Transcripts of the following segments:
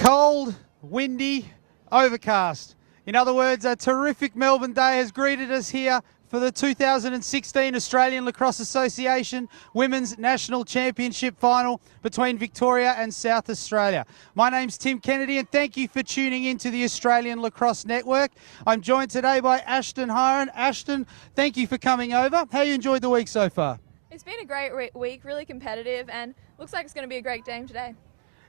Cold, windy, overcast. In other words, a terrific Melbourne day has greeted us here for the 2016 Australian Lacrosse Association Women's National Championship Final between Victoria and South Australia. My name's Tim Kennedy and thank you for tuning into the Australian Lacrosse Network. I'm joined today by Ashton Hiron. Ashton, thank you for coming over. How you enjoyed the week so far? It's been a great week, really competitive, and looks like it's going to be a great game today.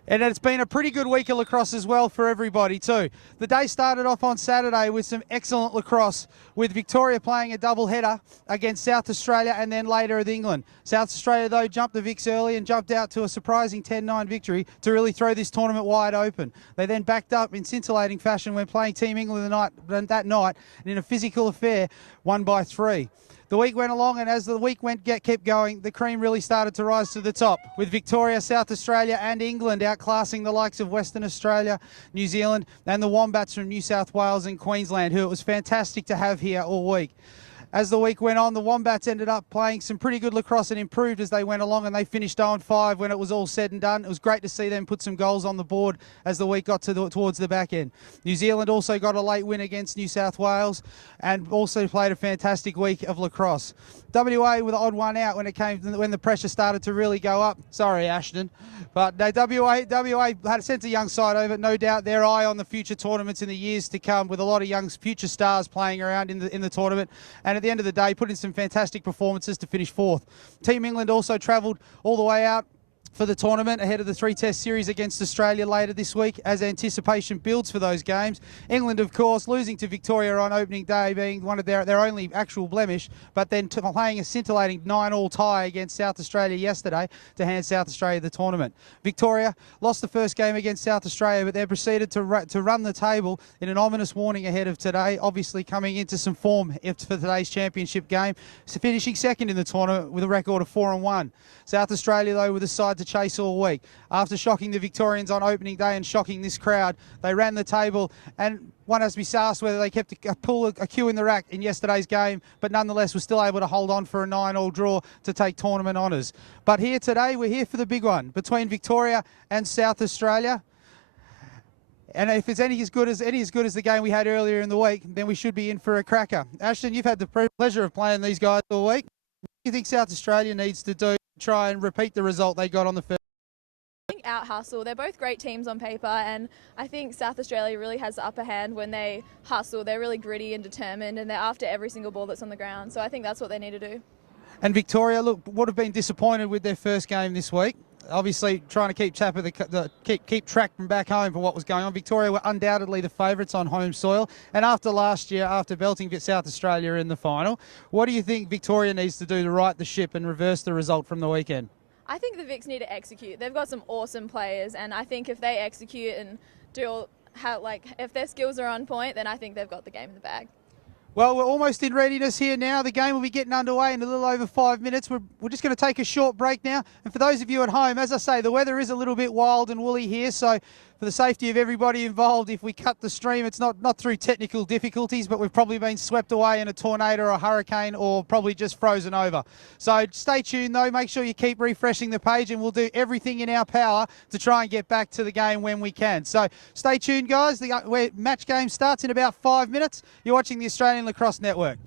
And it's been a pretty good week of lacrosse as well for everybody too. The day started off on Saturday with some excellent lacrosse, with Victoria playing a double-header against South Australia and then later with England. South Australia, though, jumped the VICs early and jumped out to a surprising 10-9 victory to really throw this tournament wide open. They then backed up in scintillating fashion when playing Team England that night, and in a physical affair, won by 3. The week went along, and as the week kept going, the cream really started to rise to the top, with Victoria, South Australia and England outclassing the likes of Western Australia, New Zealand and the Wombats from New South Wales and Queensland, who it was fantastic to have here all week. As the week went on, the Wombats ended up playing some pretty good lacrosse and improved as they went along, and they finished 0-5 when it was all said and done. It was great to see them put some goals on the board as the week got towards the back end. New Zealand also got a late win against New South Wales and also played a fantastic week of lacrosse. WA with an odd one out when the pressure started to really go up. Sorry, Ashton. But no, WA had a sense of young side over it. No doubt their eye on the future tournaments in the years to come, with a lot of young future stars playing around in the tournament. And at the end of the day, put in some fantastic performances to finish 4th. Team England also travelled all the way out for the tournament ahead of the 3-test series against Australia later this week as anticipation builds for those games. England, of course, losing to Victoria on opening day, being one of their only actual blemish, but then playing a scintillating 9-all tie against South Australia yesterday to hand South Australia the tournament. Victoria lost the first game against South Australia, but then proceeded to run the table in an ominous warning ahead of today, obviously coming into some form for today's championship game, so finishing second in the tournament with a record of 4-1. South Australia, though, with a side to chase all week. After shocking the Victorians on opening day and shocking this crowd, they ran the table, and one has to be asked whether they kept a cue in the rack in yesterday's game, but nonetheless were still able to hold on for a 9-all draw to take tournament honours. But here today, we're here for the big one between Victoria and South Australia. And if it's any as good as the game we had earlier in the week, then we should be in for a cracker. Ashton, you've had the pleasure of playing these guys all week. What do you think South Australia needs to do to try and repeat the result they got on the first? I think out hustle. They're both great teams on paper, and I think South Australia really has the upper hand when they hustle. They're really gritty and determined, and they're after every single ball that's on the ground. So I think that's what they need to do. And Victoria, look, would have been disappointed with their first game this week. Obviously, trying to keep track of keep track from back home for what was going on. Victoria were undoubtedly the favourites on home soil, and after last year, after belting South Australia in the final, what do you think Victoria needs to do to right the ship and reverse the result from the weekend? I think the Vics need to execute. They've got some awesome players, and I think if they execute and if their skills are on point, then I think they've got the game in the bag. Well, we're almost in readiness here now. The game will be getting underway in a little over 5 minutes. We're just going to take a short break now. And for those of you at home, as I say, the weather is a little bit wild and woolly here. So for the safety of everybody involved, if we cut the stream, it's not through technical difficulties, but we've probably been swept away in a tornado or a hurricane, or probably just frozen over. So stay tuned, though. Make sure you keep refreshing the page, and we'll do everything in our power to try and get back to the game when we can. So stay tuned, guys. The match game starts in about 5 minutes. You're watching the Australian Lacrosse Network.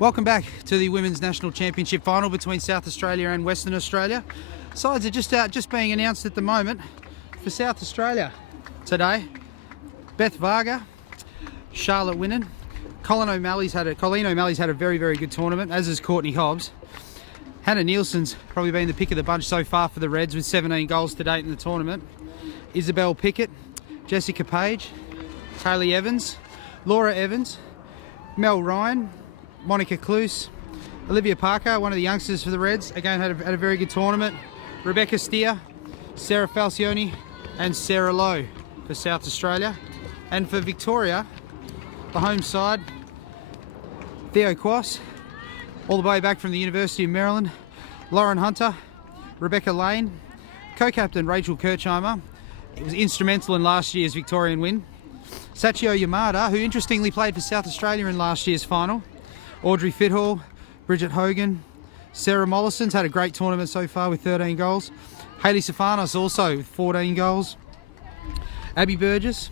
Welcome back to the Women's National Championship final between South Australia and Western Australia. Sides are just being announced at the moment. For South Australia today, Beth Varga, Charlotte Winnan, Colleen O'Malley's had a very, very good tournament, as has Courtney Hobbs. Hannah Nielsen's probably been the pick of the bunch so far for the Reds with 17 goals to date in the tournament. Isabel Pickett, Jessica Page, Kaylee Evans, Laura Evans, Mel Ryan, Monica Cluse, Olivia Parker, one of the youngsters for the Reds, again had a very good tournament. Rebecca Steer, Sarah Falcioni and Sarah Lowe for South Australia. And for Victoria, the home side, Theo Quass, all the way back from the University of Maryland, Lauren Hunter, Rebecca Lane, co-captain Rachel Kirchheimer. It was instrumental in last year's Victorian win. Sachio Yamada, who interestingly played for South Australia in last year's final. Audrey Fithall, Bridget Hogan, Sarah Mollison's had a great tournament so far with 13 goals. Hayley Safanos also with 14 goals. Abby Burgess,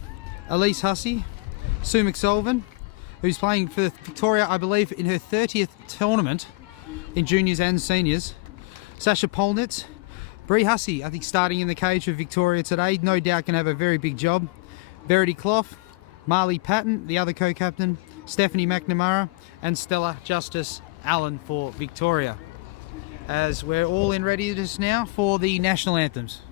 Elise Hussey, Sue McSullivan, who's playing for Victoria, I believe, in her 30th tournament in juniors and seniors. Sasha Polnitz, Bree Hussey, I think starting in the cage for Victoria today, no doubt can have a very big job. Verity Clough, Marley Patton, the other co-captain, Stephanie McNamara, and Stella Justice Allen for Victoria. As we're all in readiness now for the national anthems.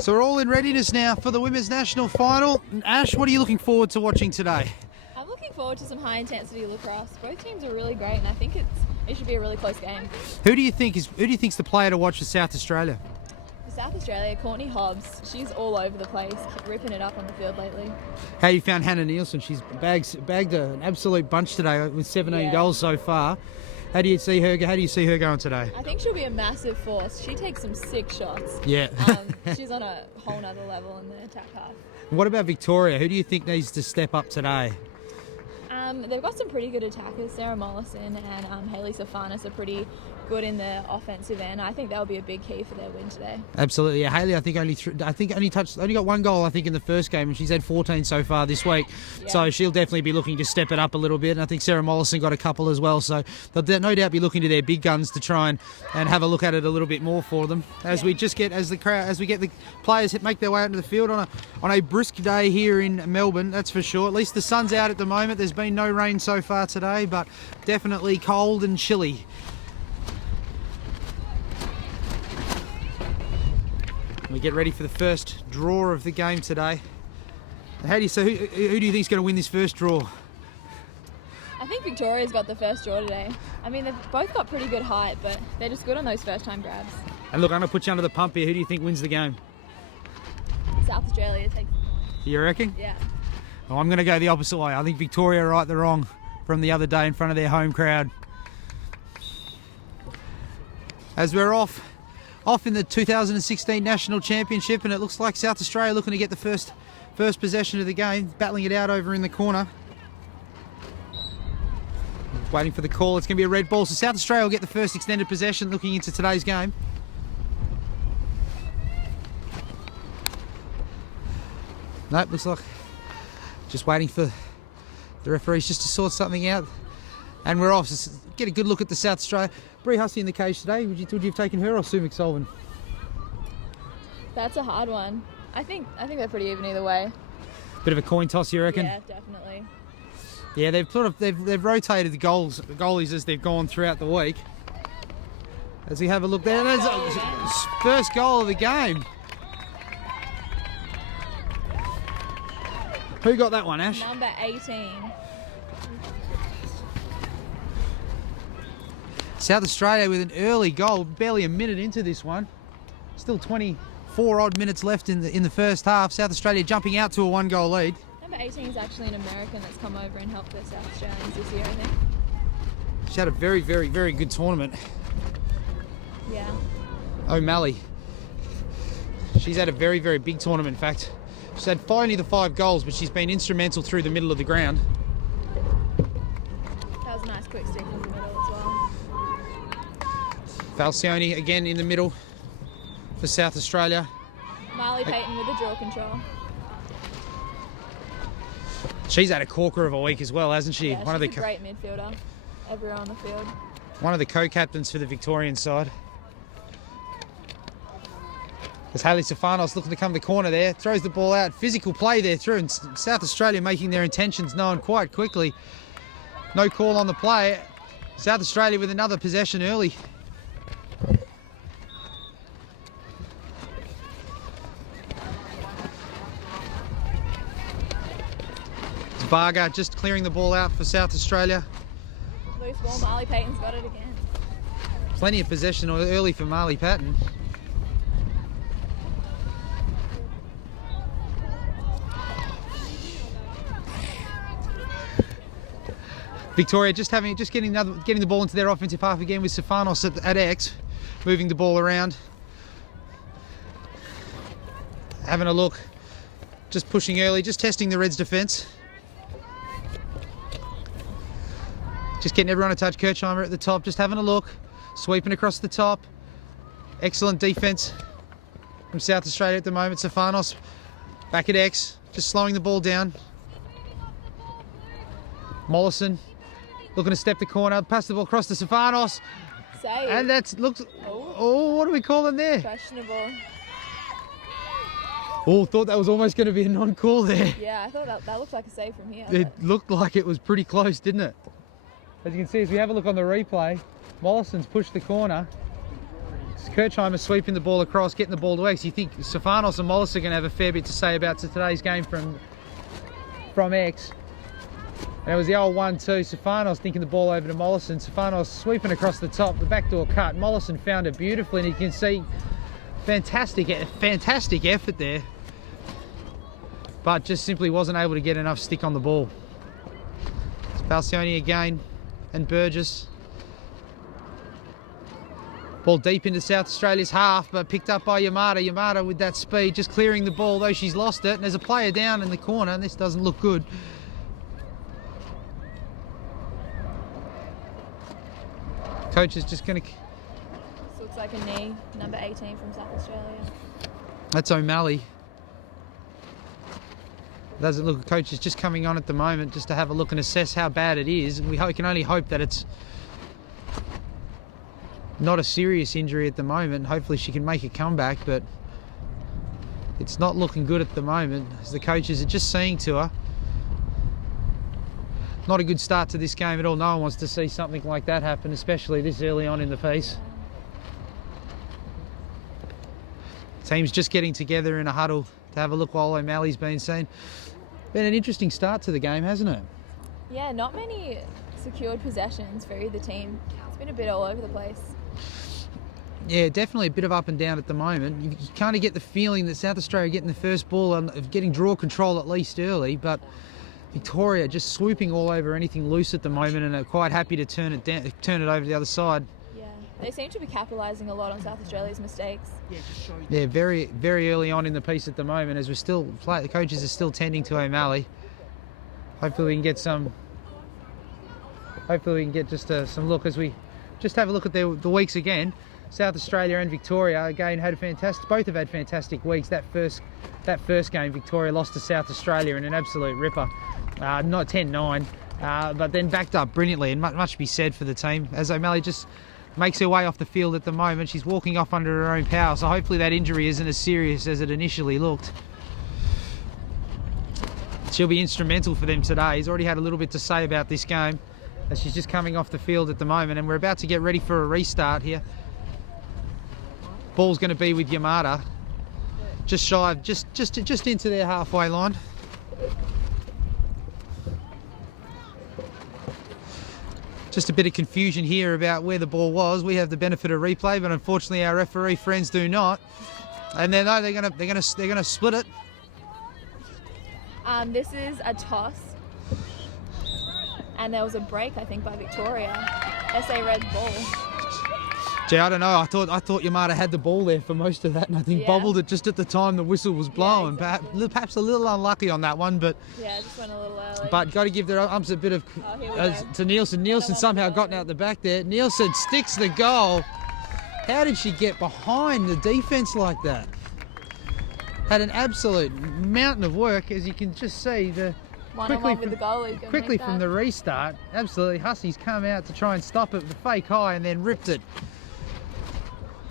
So we're all in readiness now for the Women's National Final. Ash, what are you looking forward to watching today? I'm looking forward to some high-intensity lacrosse. Both teams are really great, and I think it should be a really close game. Who do you think's the player to watch for South Australia? For South Australia, Courtney Hobbs, she's all over the place, ripping it up on the field lately. How you found Hannah Nielsen? She's bagged an absolute bunch today with 17 goals so far. How do you see her going today? I think she'll be a massive force. She takes some sick shots. Yeah. She's on a whole nother level in the attack half. What about Victoria? Who do you think needs to step up today? They've got some pretty good attackers. Ssarah Mollison and Hayley Safanis are pretty good in the offensive end. I think that'll be a big key for their win today. Absolutely, yeah. Hayley, I think only got one goal. I think in the first game, and she's had 14 so far this week. Yeah. So she'll definitely be looking to step it up a little bit. And I think Ssarah Mollison got a couple as well. So they'll no doubt be looking to their big guns to try and have a look at it a little bit more for them as we get the players make their way out into the field on a brisk day here in Melbourne. That's for sure. At least the sun's out at the moment. There's been no rain so far today, but definitely cold and chilly. We get ready for the first draw of the game today. Who do you think is going to win this first draw? I think Victoria's got the first draw today. I mean, they've both got pretty good height, but they're just good on those first-time grabs. And look, I'm going to put you under the pump here. Who do you think wins the game? South Australia takes the point. You reckon? Yeah. Well, I'm going to go the opposite way. I think Victoria are right the wrong from the other day in front of their home crowd. As we're off in the 2016 National Championship, and it looks like South Australia looking to get the first possession of the game, battling it out over in the corner. Waiting for the call. It's going to be a red ball, so South Australia will get the first extended possession looking into today's game. Nope, looks like just waiting for the referees just to sort something out. And we're off. Just get a good look at the South Australia. Bree Hussey in the cage today. Would you have taken her or Sue McSullivan? That's a hard one. I think they're pretty even either way. Bit of a coin toss, you reckon? Yeah, definitely. Yeah, they've rotated the goalies as they've gone throughout the week. As we have a look there, there's first goal of the game. Who got that one, Ash? Number 18. South Australia with an early goal, barely a minute into this one. Still 24 odd minutes left in the first half. South Australia jumping out to a 1-goal lead. Number 18 is actually an American that's come over and helped the South Australians this year, I think. She had a very, very, very good tournament. Yeah. O'Malley. She's had a very, very big tournament, in fact. She's had only the 5 goals, but she's been instrumental through the middle of the ground. That was a nice quick stick in the middle as well. Falcioni again in the middle for South Australia. Marley Payton with the draw control. She's had a corker of a week as well, hasn't she? Yeah, she's a great midfielder. Everyone on the field. One of the co-captains for the Victorian side. As Hayley Stefanos looking to come to the corner there, throws the ball out. Physical play there through, and South Australia making their intentions known quite quickly. No call on the play. South Australia with another possession early. Varga just clearing the ball out for South Australia. Loose ball, Marley Payton's got it again. Plenty of possession early for Marley Patton. Victoria just getting the ball into their offensive half again with Stefanos at X, moving the ball around. Having a look, just pushing early, just testing the Reds' defence. Just getting everyone a touch. Kirchheimer at the top, just having a look, sweeping across the top. Excellent defence from South Australia at the moment. Stefanos back at X, just slowing the ball down. Mollison looking to step the corner, pass the ball across to Stefanos. Save. And that's looked. Oh, what do we call them there? Questionable. Oh, thought that was almost going to be a non-call there. Yeah, I thought that looked like a save from here. It looked like it was pretty close, didn't it? As you can see, as we have a look on the replay, Mollison's pushed the corner. Kirchheimer sweeping the ball across, getting the ball to X. You think Stefanos and Mollison are going to have a fair bit to say about today's game from X. And it was the old 1-2. Stefanos thinking the ball over to Mollison. Stefanos sweeping across the top, the backdoor cut. Mollison found it beautifully, and you can see fantastic effort there. But just simply wasn't able to get enough stick on the ball. It's Falcioni again, and Burgess. Ball deep into South Australia's half, but picked up by Yamada. Yamada with that speed, just clearing the ball, though she's lost it. And there's a player down in the corner, and this doesn't look good. Coach is just going to... This looks like a knee, number 18 from South Australia. That's O'Malley. Doesn't look, coach is just coming on at the moment just to have a look and assess how bad it is. And we can only hope that it's not a serious injury at the moment. Hopefully she can make a comeback, but it's not looking good at the moment, as the coaches are just saying to her. Not a good start to this game at all. No one wants to see something like that happen, especially this early on in the piece. Team's just getting together in a huddle to have a look while O'Malley's been seen. Been an interesting start to the game, hasn't it? Yeah, not many secured possessions for either team. It's been a bit all over the place. Yeah, definitely a bit of up and down at the moment. You kind of get the feeling that South Australia are getting the first ball and getting draw control at least early, but Victoria just swooping all over anything loose at the moment and are quite happy to turn it over to the other side. Yeah, they seem to be capitalising a lot on South Australia's mistakes. Yeah, very, very early on in the piece at the moment, as the coaches are still tending to O'Malley. Hopefully we can get some. Hopefully we can get just some look as we just have a look at the weeks again. South Australia and Victoria again both have had fantastic weeks. That first game, Victoria lost to South Australia in an absolute ripper, not 10-9, but then backed up brilliantly, and much to be said for the team. As O'Malley just makes her way off the field at the moment. She's walking off under her own power, so hopefully that injury isn't as serious as it initially looked. She'll be instrumental for them today. He's already had a little bit to say about this game, as she's just coming off the field at the moment, and we're about to get ready for a restart here. Ball's going to be with Yamada, just shy of, just into their halfway line. Just a bit of confusion here about where the ball was. We have the benefit of replay, but unfortunately our referee friends do not. And they're gonna split it. This is a toss, and there was a break, I think, by Victoria. SA red ball. Gee, I don't know. I thought Yamada had the ball there for most of that, and I think bobbled it just at the time the whistle was blowing. Yeah, exactly. Perhaps a little unlucky on that one, but yeah, just went a little early. But got to give their arms a bit of to Nielsen. Nielsen somehow gotten out the back there. Nielsen sticks the goal. How did she get behind the defense like that? Had an absolute mountain of work, as you can just see. One-on-one with the goalie. Quickly from the restart, absolutely. Hussey's come out to try and stop it with the fake high and then ripped it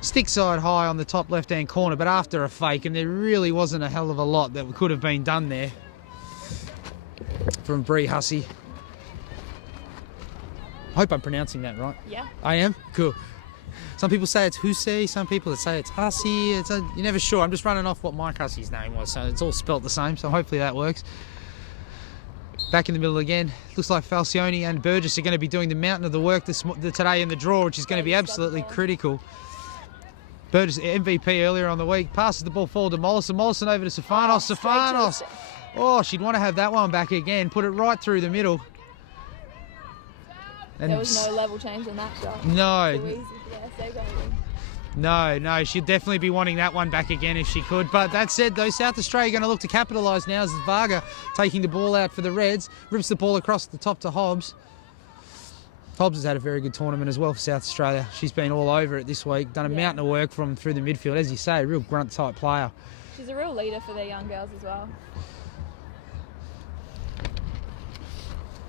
stick side high on the top left-hand corner, but after a fake, and there really wasn't a hell of a lot that could have been done there from Bree Hussey. I hope I'm pronouncing that right. Yeah. I am? Cool. Some people say it's Hussey, some people say it's Hussey. You're never sure. I'm just running off what Mike Hussey's name was, so it's all spelt the same, so hopefully that works. Back in the middle again. Looks like Falcioni and Burgess are going to be doing the mountain of the work today in the draw, which is going to be absolutely critical. Burgess, MVP earlier on the week, passes the ball forward to Mollison. Mollison over to Stefanos. Stefanos. Oh, she'd want to have that one back again. Put it right through the middle. And there was no level change on that shot. No. Too easy for the SA goalie. No, she'd definitely be wanting that one back again if she could. But that said, though, South Australia are going to look to capitalise now as Varga taking the ball out for the Reds. Rips the ball across the top to Hobbs. Hobbs has had a very good tournament as well for South Australia. She's been all over it this week, done a mountain of work from through the midfield. As you say, a real grunt type player. She's a real leader for their young girls as well.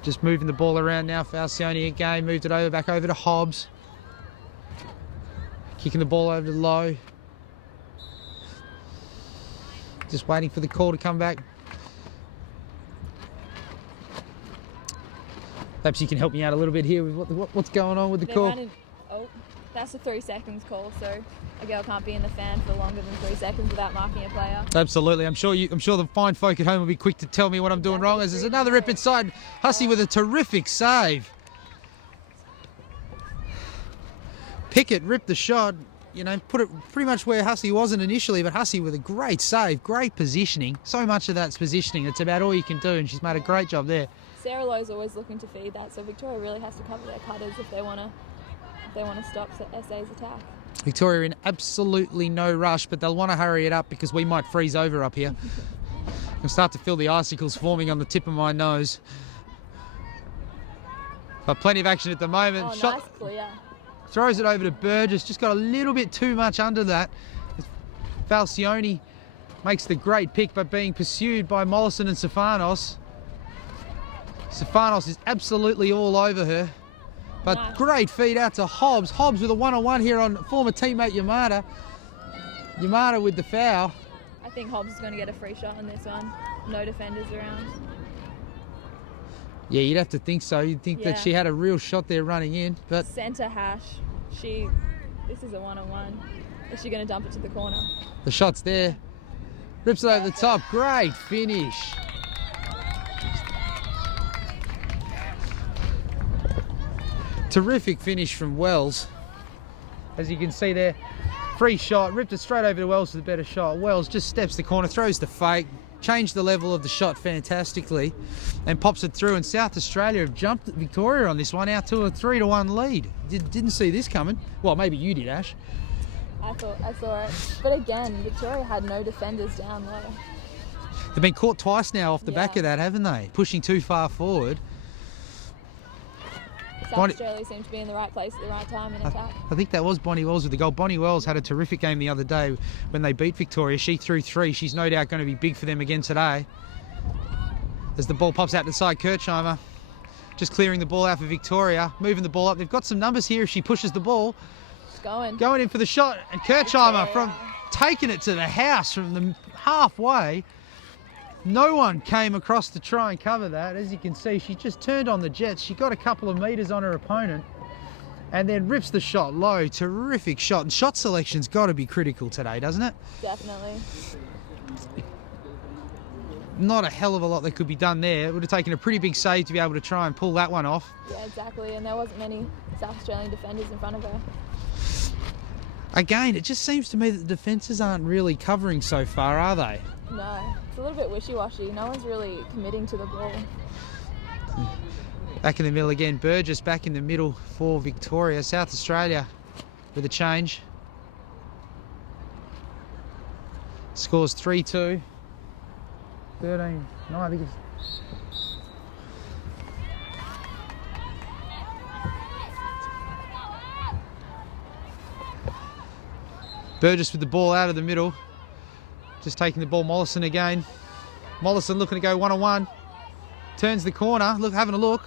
Just moving the ball around now. Falcioni again, moved it back over to Hobbs. Kicking the ball over to Lowe. Just waiting for the call to come back. Perhaps you can help me out a little bit here with what's going on with the call. That's a 3 seconds call, so a girl can't be in the fan for longer than 3 seconds without marking a player. Absolutely. I'm sure the fine folk at home will be quick to tell me what I'm doing wrong. As there's another rip inside. Hussey with a terrific save. Pickett ripped the shot, put it pretty much where Hussey wasn't initially, but Hussey with a great save, great positioning. So much of that's positioning. It's about all you can do, and she's made a great job there. Sarah Lowe's always looking to feed that, so Victoria really has to cover their cutters if they want to stop SA's attack. Victoria in absolutely no rush, but they'll want to hurry it up because we might freeze over up here. I'll start to feel the icicles forming on the tip of my nose. But plenty of action at the moment. Oh, nice clear. Throws it over to Burgess, just got a little bit too much under that. Falcioni makes the great pick, but being pursued by Mollison and Stefanos. Stefanos is absolutely all over her. But nice. Great feed out to Hobbs. Hobbs with a one-on-one here on former teammate Yamada. Yamada with the foul. I think Hobbs is going to get a free shot on this one. No defenders around. Yeah, you'd have to think so. You'd think that she had a real shot there running in. But centre hash. This is a one-on-one. Is she going to dump it to the corner? The shot's there. Rips it over the top. Great finish. Terrific finish from Wells. As you can see there, free shot, ripped it straight over to Wells with a better shot. Wells just steps the corner, throws the fake, changed the level of the shot fantastically, and pops it through. And South Australia have jumped Victoria on this one out to a 3-1 lead. Didn't see this coming. Well, maybe you did, Ash. I saw it. But again, Victoria had no defenders down low. They've been caught twice now off the back of that, haven't they? Pushing too far forward. South Australia seemed to be in the right place at the right time in attack. I think that was Bonnie Wells with the goal. Bonnie Wells had a terrific game the other day when they beat Victoria. She threw 3. She's no doubt going to be big for them again today. As the ball pops out to the side, Kirchheimer Just clearing the ball out for Victoria, moving the ball up. They've got some numbers here if she pushes the ball. She's going. Going in for the shot, and Kirchheimer from taking it to the house from the halfway. No one came across to try and cover that. As you can see, she just turned on the jets. She got a couple of metres on her opponent and then rips the shot low. Terrific shot. And shot selection's got to be critical today, doesn't it? Definitely. Not a hell of a lot that could be done there. It would have taken a pretty big save to be able to try and pull that one off. Yeah, exactly. And there wasn't many South Australian defenders in front of her. Again, it just seems to me that the defences aren't really covering so far, are they? No, it's a little bit wishy-washy. No one's really committing to the ball. Back in the middle again, Burgess back in the middle for Victoria. South Australia with a change. Scores 3-2. 13. No, I think it's... Burgess with the ball out of the middle. Just taking the ball, Mollison again. Mollison looking to go one-on-one. Turns the corner, having a look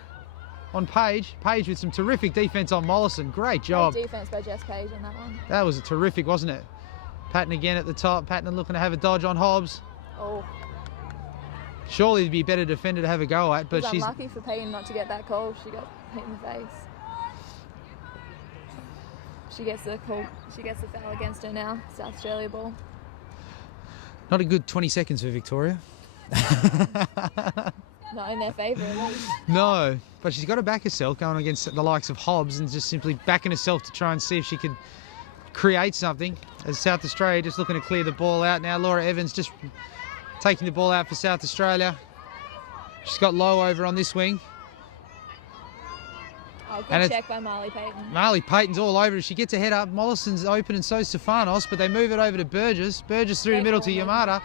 on Page. Page with some terrific defence on Mollison. Great job. Great defence by Jess Page on that one. That was terrific, wasn't it? Patton again at the top. Patton looking to have a dodge on Hobbs. Oh. Surely it'd be a better defender to have a go at, but she's unlucky for Payton not to get that call. She got hit in the face. She gets the call. She gets the foul against her now. South Australia ball. Not a good 20 seconds for Victoria. Not in their favour at least. No, but she's got to back herself going against the likes of Hobbs and just simply backing herself to try and see if she could create something. As South Australia just looking to clear the ball out now. Laura Evans just taking the ball out for South Australia. She's got Low over on this wing. Oh, good check by Marley Payton. Marley Payton's all over it. She gets a head up. Mollison's open and so's Stefanos, but they move it over to Burgess. Burgess through the middle to Yamada.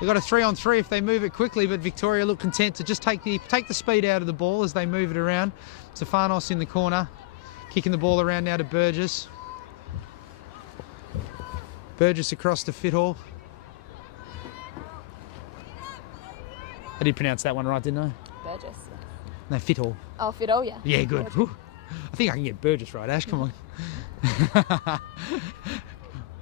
They've got a 3-on-3 if they move it quickly, but Victoria look content to just take the speed out of the ball as they move it around. Stefanos in the corner, kicking the ball around now to Burgess. Burgess across to Fithall. I did pronounce that one right, didn't I? Burgess. No, Fithall. Oh, Fithall, yeah. Yeah, good. I think I can get Burgess right, Ash, come on.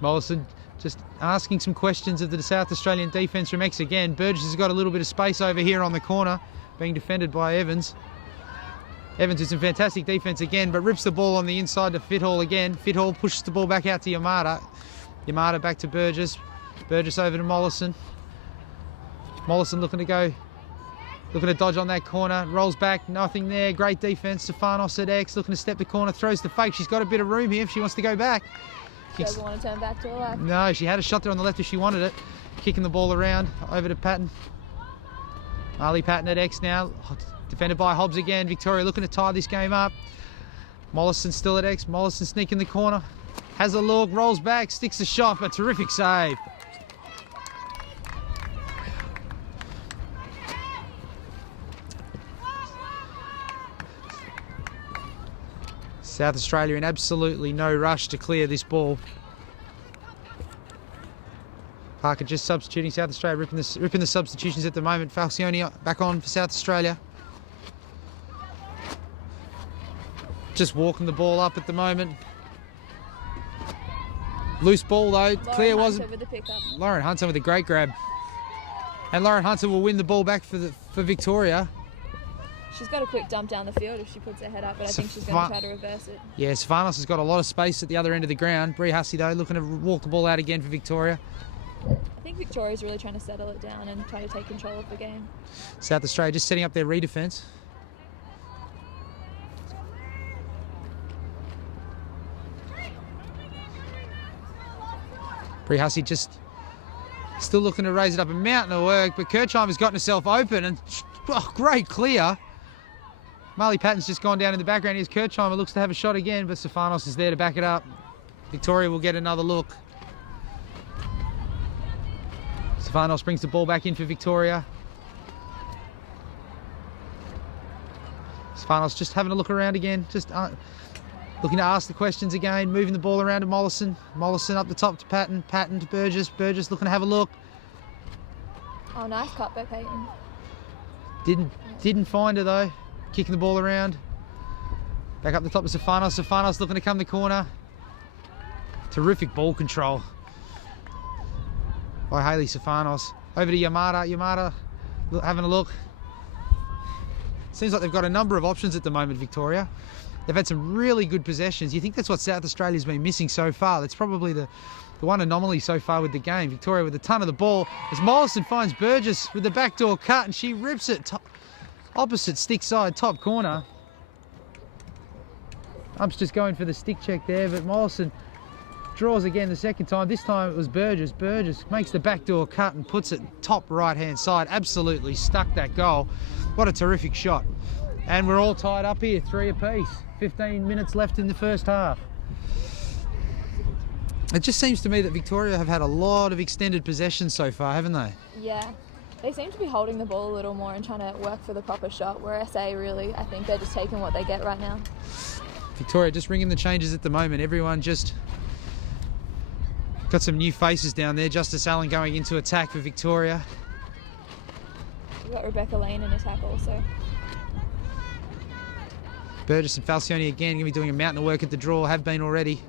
Mollison just asking some questions of the South Australian defence from X again. Burgess has got a little bit of space over here on the corner, being defended by Evans. Evans with some fantastic defence again, but rips the ball on the inside to Fithall again. Fithall pushes the ball back out to Yamada. Yamada back to Burgess. Burgess over to Mollison. Mollison looking to dodge on that corner. Rolls back, nothing there. Great defence. Stefanos at X looking to step the corner, throws the fake. She's got a bit of room here if she wants to go back. She doesn't want to turn back to her left. No, she had a shot there on the left if she wanted it. Kicking the ball around over to Patton. Marley Patton at X now. Defended by Hobbs again. Victoria looking to tie this game up. Mollison still at X. Mollison sneaking the corner. Has a look, rolls back, sticks a shot, but terrific save. South Australia in absolutely no rush to clear this ball. Parker just substituting. South Australia ripping the substitutions at the moment. Falcioni back on for South Australia. Just walking the ball up at the moment. Loose ball though. Clear wasn't. Lauren Hunter with a great grab. And Lauren Hunter will win the ball back for Victoria. She's got a quick dump down the field if she puts her head up, but I think she's going to try to reverse it. Yeah, Stefanos has got a lot of space at the other end of the ground. Brie Hussey, though, looking to walk the ball out again for Victoria. I think Victoria's really trying to settle it down and try to take control of the game. South Australia just setting up their redefence. Brie Hussey just still looking to raise it up a mountain of work, but Kirchheimer's gotten herself open and great clear. Marley Patton's just gone down in the background. Here's Kirchheimer, looks to have a shot again, but Stefanos is there to back it up. Victoria will get another look. Stefanos brings the ball back in for Victoria. Stefanos just having a look around again, just looking to ask the questions again, moving the ball around to Mollison. Mollison up the top to Patton. Patton to Burgess. Burgess looking to have a look. Oh, nice cut by Payton. Didn't find her though. kicking the ball around. Back up the top of Stefanos. Stefanos looking to come the corner. Terrific ball control by Hayley Stefanos. Over to Yamada. Yamada having a look. Seems like they've got a number of options at the moment, Victoria. They've had some really good possessions. You think that's what South Australia's been missing so far. That's probably the one anomaly so far with the game. Victoria with a ton of the ball. As Mollison finds Burgess with the backdoor cut and she rips it opposite stick side, top corner. Ump's just going for the stick check there, but Mollison draws again the second time. This time it was Burgess. Burgess makes the backdoor cut and puts it top right-hand side. Absolutely stuck that goal. What a terrific shot. And we're all tied up here, 3 apiece. 15 minutes left in the first half. It just seems to me that Victoria have had a lot of extended possession so far, haven't they? Yeah. They seem to be holding the ball a little more and trying to work for the proper shot, where SA really, I think they're just taking what they get right now. Victoria just ringing the changes at the moment. Everyone just got some new faces down there. Justice Allen going into attack for Victoria. We've got Rebecca Lane in attack also. Burgess and Falcioni again going to be doing a mountain of work at the draw, have been already.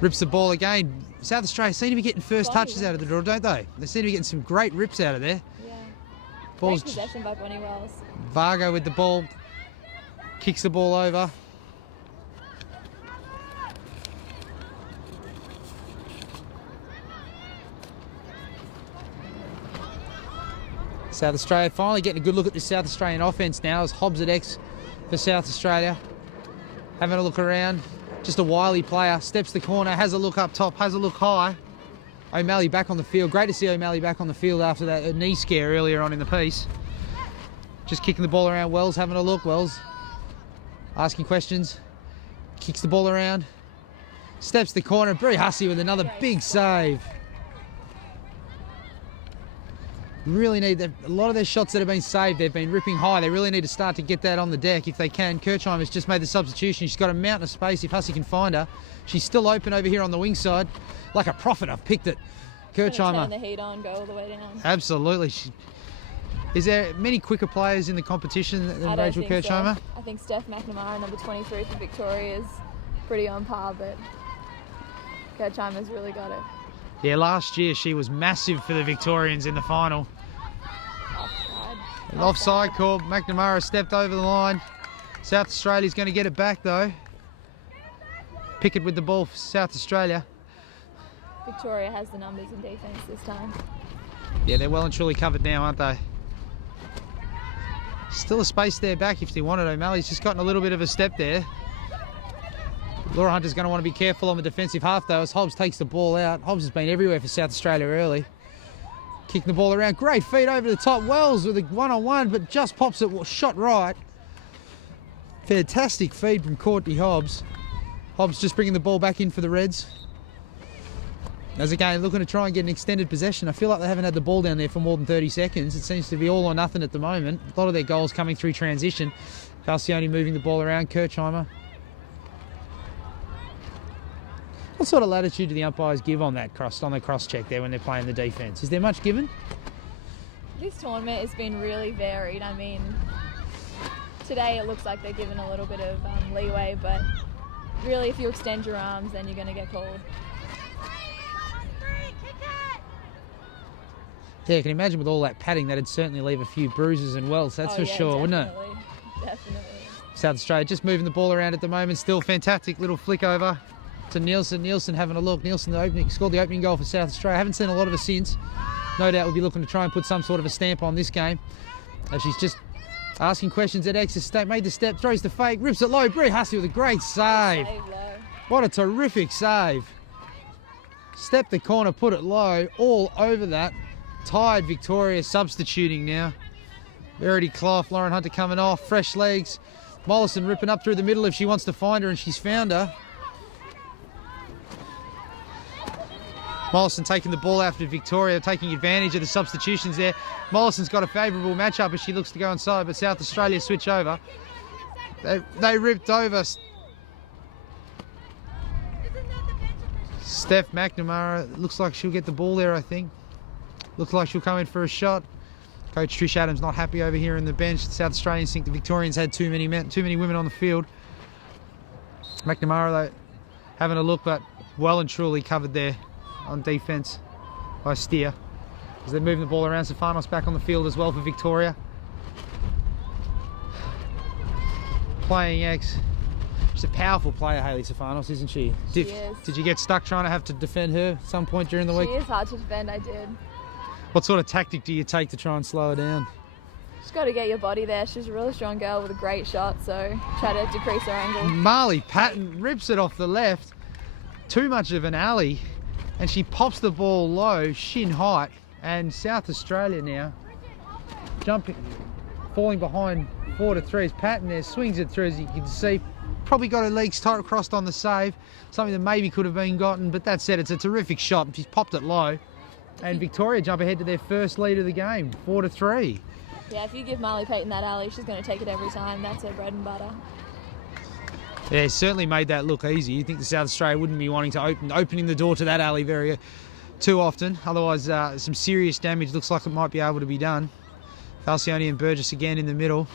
Rips the ball again. South Australia seem to be getting first touches out of the draw, don't they? They seem to be getting some great rips out of there. Yeah. Ball's Great possession by Bonnie Wells. Vargo with the ball. Kicks the ball over. South Australia finally getting a good look at this South Australian offence now as Hobbs at X for South Australia. Having a look around. Just a wily player. Steps the corner, has a look up top, has a look high. O'Malley back on the field. Great to see O'Malley back on the field after that knee scare earlier on in the piece. Just kicking the ball around. Wells having a look. Wells asking questions. Kicks the ball around. Steps the corner. Brie Hussey with another big save. Really need a lot of their shots that have been saved. They've been ripping high. They really need to start to get that on the deck if they can. Kirchheimer's just made the substitution. She's got a mountain of space if Hussey can find her. She's still open over here on the wing side. Like a prophet, I've picked it. Kirchheimer. Turn the heat on, go all the way down. Absolutely. Is there many quicker players in the competition than Rachel Kirchheimer? So. I think Steph McNamara, number 23 for Victoria, is pretty on par, but Kirchheimer's really got it. Yeah, last year she was massive for the Victorians in the final. Offside call. McNamara stepped over the line. South Australia's going to get it back though. Pickett with the ball for South Australia. Victoria has the numbers in defence this time. Yeah, they're well and truly covered now, aren't they? Still a space there back if they wanted. O'Malley's just gotten a little bit of a step there. Laura Hunter's going to want to be careful on the defensive half though as Hobbs takes the ball out. Hobbs has been everywhere for South Australia early. Kicking the ball around. Great feed over the top. Wells with a one-on-one, but just pops it shot right. Fantastic feed from Courtney Hobbs. Hobbs just bringing the ball back in for the Reds. As again, looking to try and get an extended possession. I feel like they haven't had the ball down there for more than 30 seconds. It seems to be all or nothing at the moment. A lot of their goals coming through transition. Falcioni moving the ball around. Kirchheimer. What sort of latitude do the umpires give on that cross check there when they're playing the defence? Is there much given? This tournament has been really varied. I mean, today it looks like they're given a little bit of leeway, but really if you extend your arms then you're going to get called. Yeah, I can imagine with all that padding that'd certainly leave a few bruises and welts, that's for sure, wouldn't it? Definitely. South Australia just moving the ball around at the moment. Still fantastic little flick over to Nielsen. Nielsen having a look. Nielsen scored the opening goal for South Australia. Haven't seen a lot of her since. No doubt we'll be looking to try and put some sort of a stamp on this game. She's just asking questions at Exeter State. Made the step, throws the fake, rips it low. Brie Hussey with a great save. What a terrific save. Stepped the corner, put it low, all over that. Tired Victoria substituting now. Verity Clough, Lauren Hunter coming off, fresh legs. Mollison ripping up through the middle if she wants to find her, and she's found her. Mollison taking the ball after Victoria, taking advantage of the substitutions there. Mollison's got a favourable matchup as she looks to go inside, but South Australia switch over. They ripped over Steph McNamara. Looks like she'll get the ball there, I think. Looks like she'll come in for a shot. Coach Trish Adams not happy over here in the bench. The South Australians think the Victorians had too many women on the field. McNamara, though, having a look, but well and truly covered there on defence by Steer. As they're moving the ball around, Stefanos back on the field as well for Victoria. Playing X. She's a powerful player, Hayley Stefanos, isn't she? She is. Did you get stuck trying to have to defend her at some point during the week? She is hard to defend, I did. What sort of tactic do you take to try and slow her down? Just got to get your body there. She's a really strong girl with a great shot, so try to decrease her angle. Marley Patton rips it off the left. Too much of an alley, and she pops the ball low, shin height. And South Australia now jumping, falling behind 4-3 as Patton there swings it through, as you can see. Probably got her legs tight crossed on the save, something that maybe could have been gotten, but that said, it's a terrific shot. She's popped it low, and Victoria jump ahead to their first lead of the game, 4-3. Yeah, if you give Marley Payton that alley, she's going to take it every time. That's her bread and butter. Yeah, it certainly made that look easy. You think the South Australia wouldn't be wanting to opening the door to that alley very too often. Otherwise, some serious damage looks like it might be able to be done. Falcioni and Burgess again in the middle.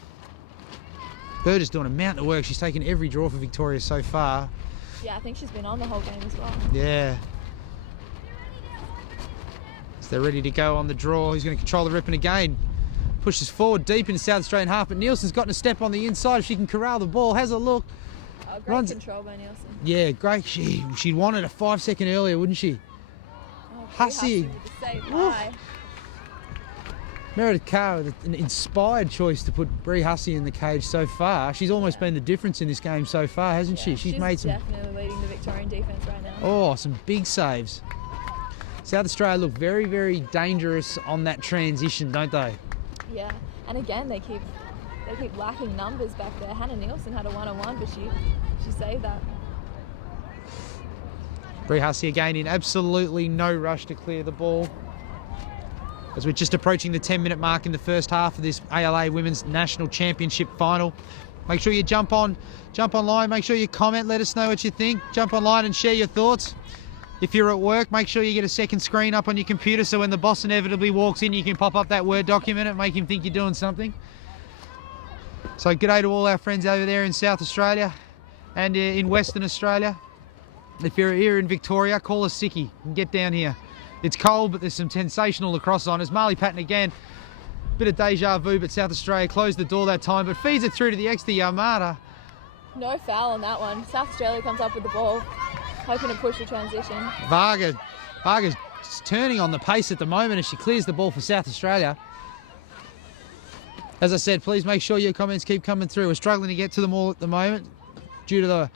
Burgess doing a mountain of work. She's taken every draw for Victoria so far. Yeah, I think she's been on the whole game as well. Yeah. So they're ready to go on the draw. He's going to control the rip and again pushes forward deep into South Australian half, but Nielsen's gotten a step on the inside. If she can corral the ball, has a look. Oh, great control by Nielsen. Yeah, great. She'd wanted a 5 second earlier, wouldn't she? Hussey. Meredith Carr with an inspired choice to put Bree Hussey in the cage so far. She's almost been the difference in this game so far, hasn't she? She's made some. Definitely leading the Victorian defence right now. Oh, some big saves. South Australia look very, very dangerous on that transition, don't they? Yeah, and again they keep lacking numbers back there. Hannah Nielsen had a 1-on-1, but she saved that. Bree Hussey again in absolutely no rush to clear the ball. As we're just approaching the 10-minute mark in the first half of this ALA Women's National Championship final. Make sure you jump online, make sure you comment, let us know what you think. Jump online and share your thoughts. If you're at work, make sure you get a second screen up on your computer so when the boss inevitably walks in, you can pop up that Word document and make him think you're doing something. So g'day to all our friends over there in South Australia and in Western Australia. If you're here in Victoria, call us sickie and get down here. It's cold, but there's some sensational lacrosse on. As Marley Patton again, bit of deja vu, but South Australia closed the door that time, but feeds it through to the extra Yamada. No foul on that one. South Australia comes up with the ball, hoping to push the transition. Varga's turning on the pace at the moment as she clears the ball for South Australia. As I said, please make sure your comments keep coming through. We're struggling to get to them all at the moment due to the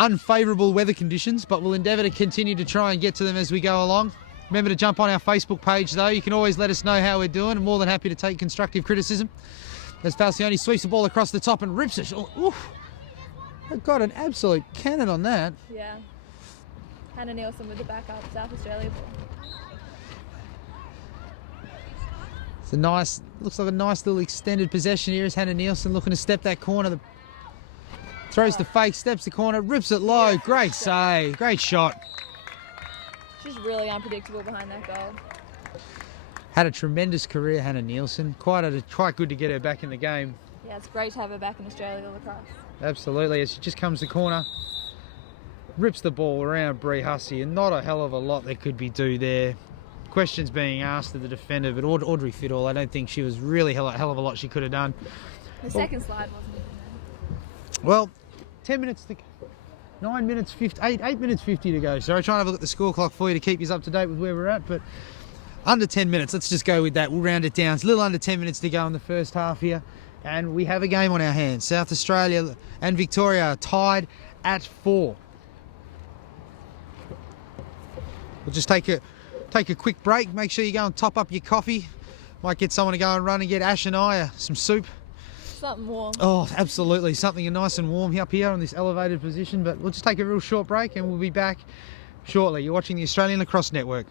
unfavourable weather conditions, but we'll endeavour to continue to try and get to them as we go along. Remember to jump on our Facebook page though. You can always let us know how we're doing. I'm more than happy to take constructive criticism. As Falcioni sweeps the ball across the top and rips it. Oof. They've got an absolute cannon on that. Yeah. Hannah Nielsen with the backup, South Australia ball. It's looks like a nice little extended possession here as Hannah Nielsen looking to step that corner. Throws the fake, steps the corner, rips it low. Great save, great shot. She's really unpredictable behind that goal. Had a tremendous career, Hannah Nielsen. Quite good to get her back in the game. Yeah, it's great to have her back in Australia lacrosse. Absolutely, as she just comes to the corner, rips the ball around Bree Hussey, and not a hell of a lot that could be do there. Questions being asked of the defender, but Audrey Fiddle, I don't think she was really hell of a lot she could have done. The second slide wasn't even there. Well, 10 minutes to 9 minutes 50, 8 minutes 50 to go. Sorry, trying to have a look at the score clock for you to keep you up to date with where we're at, but under 10 minutes. Let's just go with that. We'll round it down. It's a little under 10 minutes to go in the first half here, and we have a game on our hands. South Australia and Victoria are tied at 4. We'll just take a quick break. Make sure you go and top up your coffee. Might get someone to go and run and get Ash and I some soup. Something warm. Oh, absolutely. Something nice and warm up here on this elevated position. But we'll just take a real short break and we'll be back shortly. You're watching the Australian Lacrosse Network.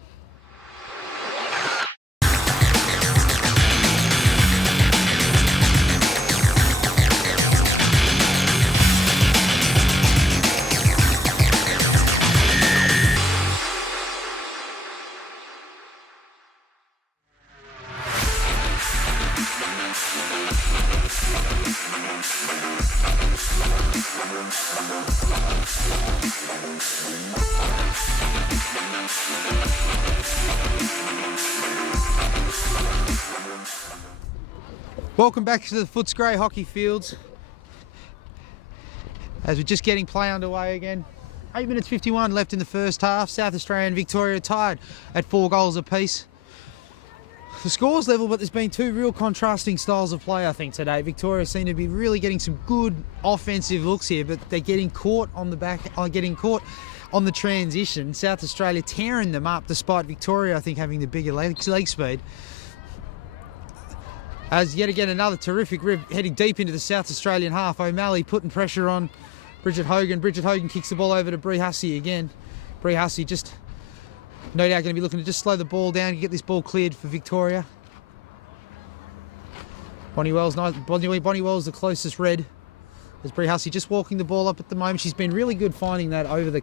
Welcome back to the Footscray hockey fields. As we're just getting play underway again. 8 minutes 51 left in the first half. South Australia and Victoria tied at 4 goals apiece. The score's level, but there's been two real contrasting styles of play, I think, today. Victoria seem to be really getting some good offensive looks here, but they're getting caught on the back, getting caught on the transition. South Australia tearing them up, despite Victoria, I think, having the bigger leg speed. As yet again another terrific rib heading deep into the South Australian half. O'Malley putting pressure on Bridget Hogan. Bridget Hogan kicks the ball over to Bree Hussey again. Bree Hussey just no doubt going to be looking to just slow the ball down and get this ball cleared for Victoria. Bonnie Wells the closest red. As Bree Hussey just walking the ball up at the moment. She's been really good finding that over the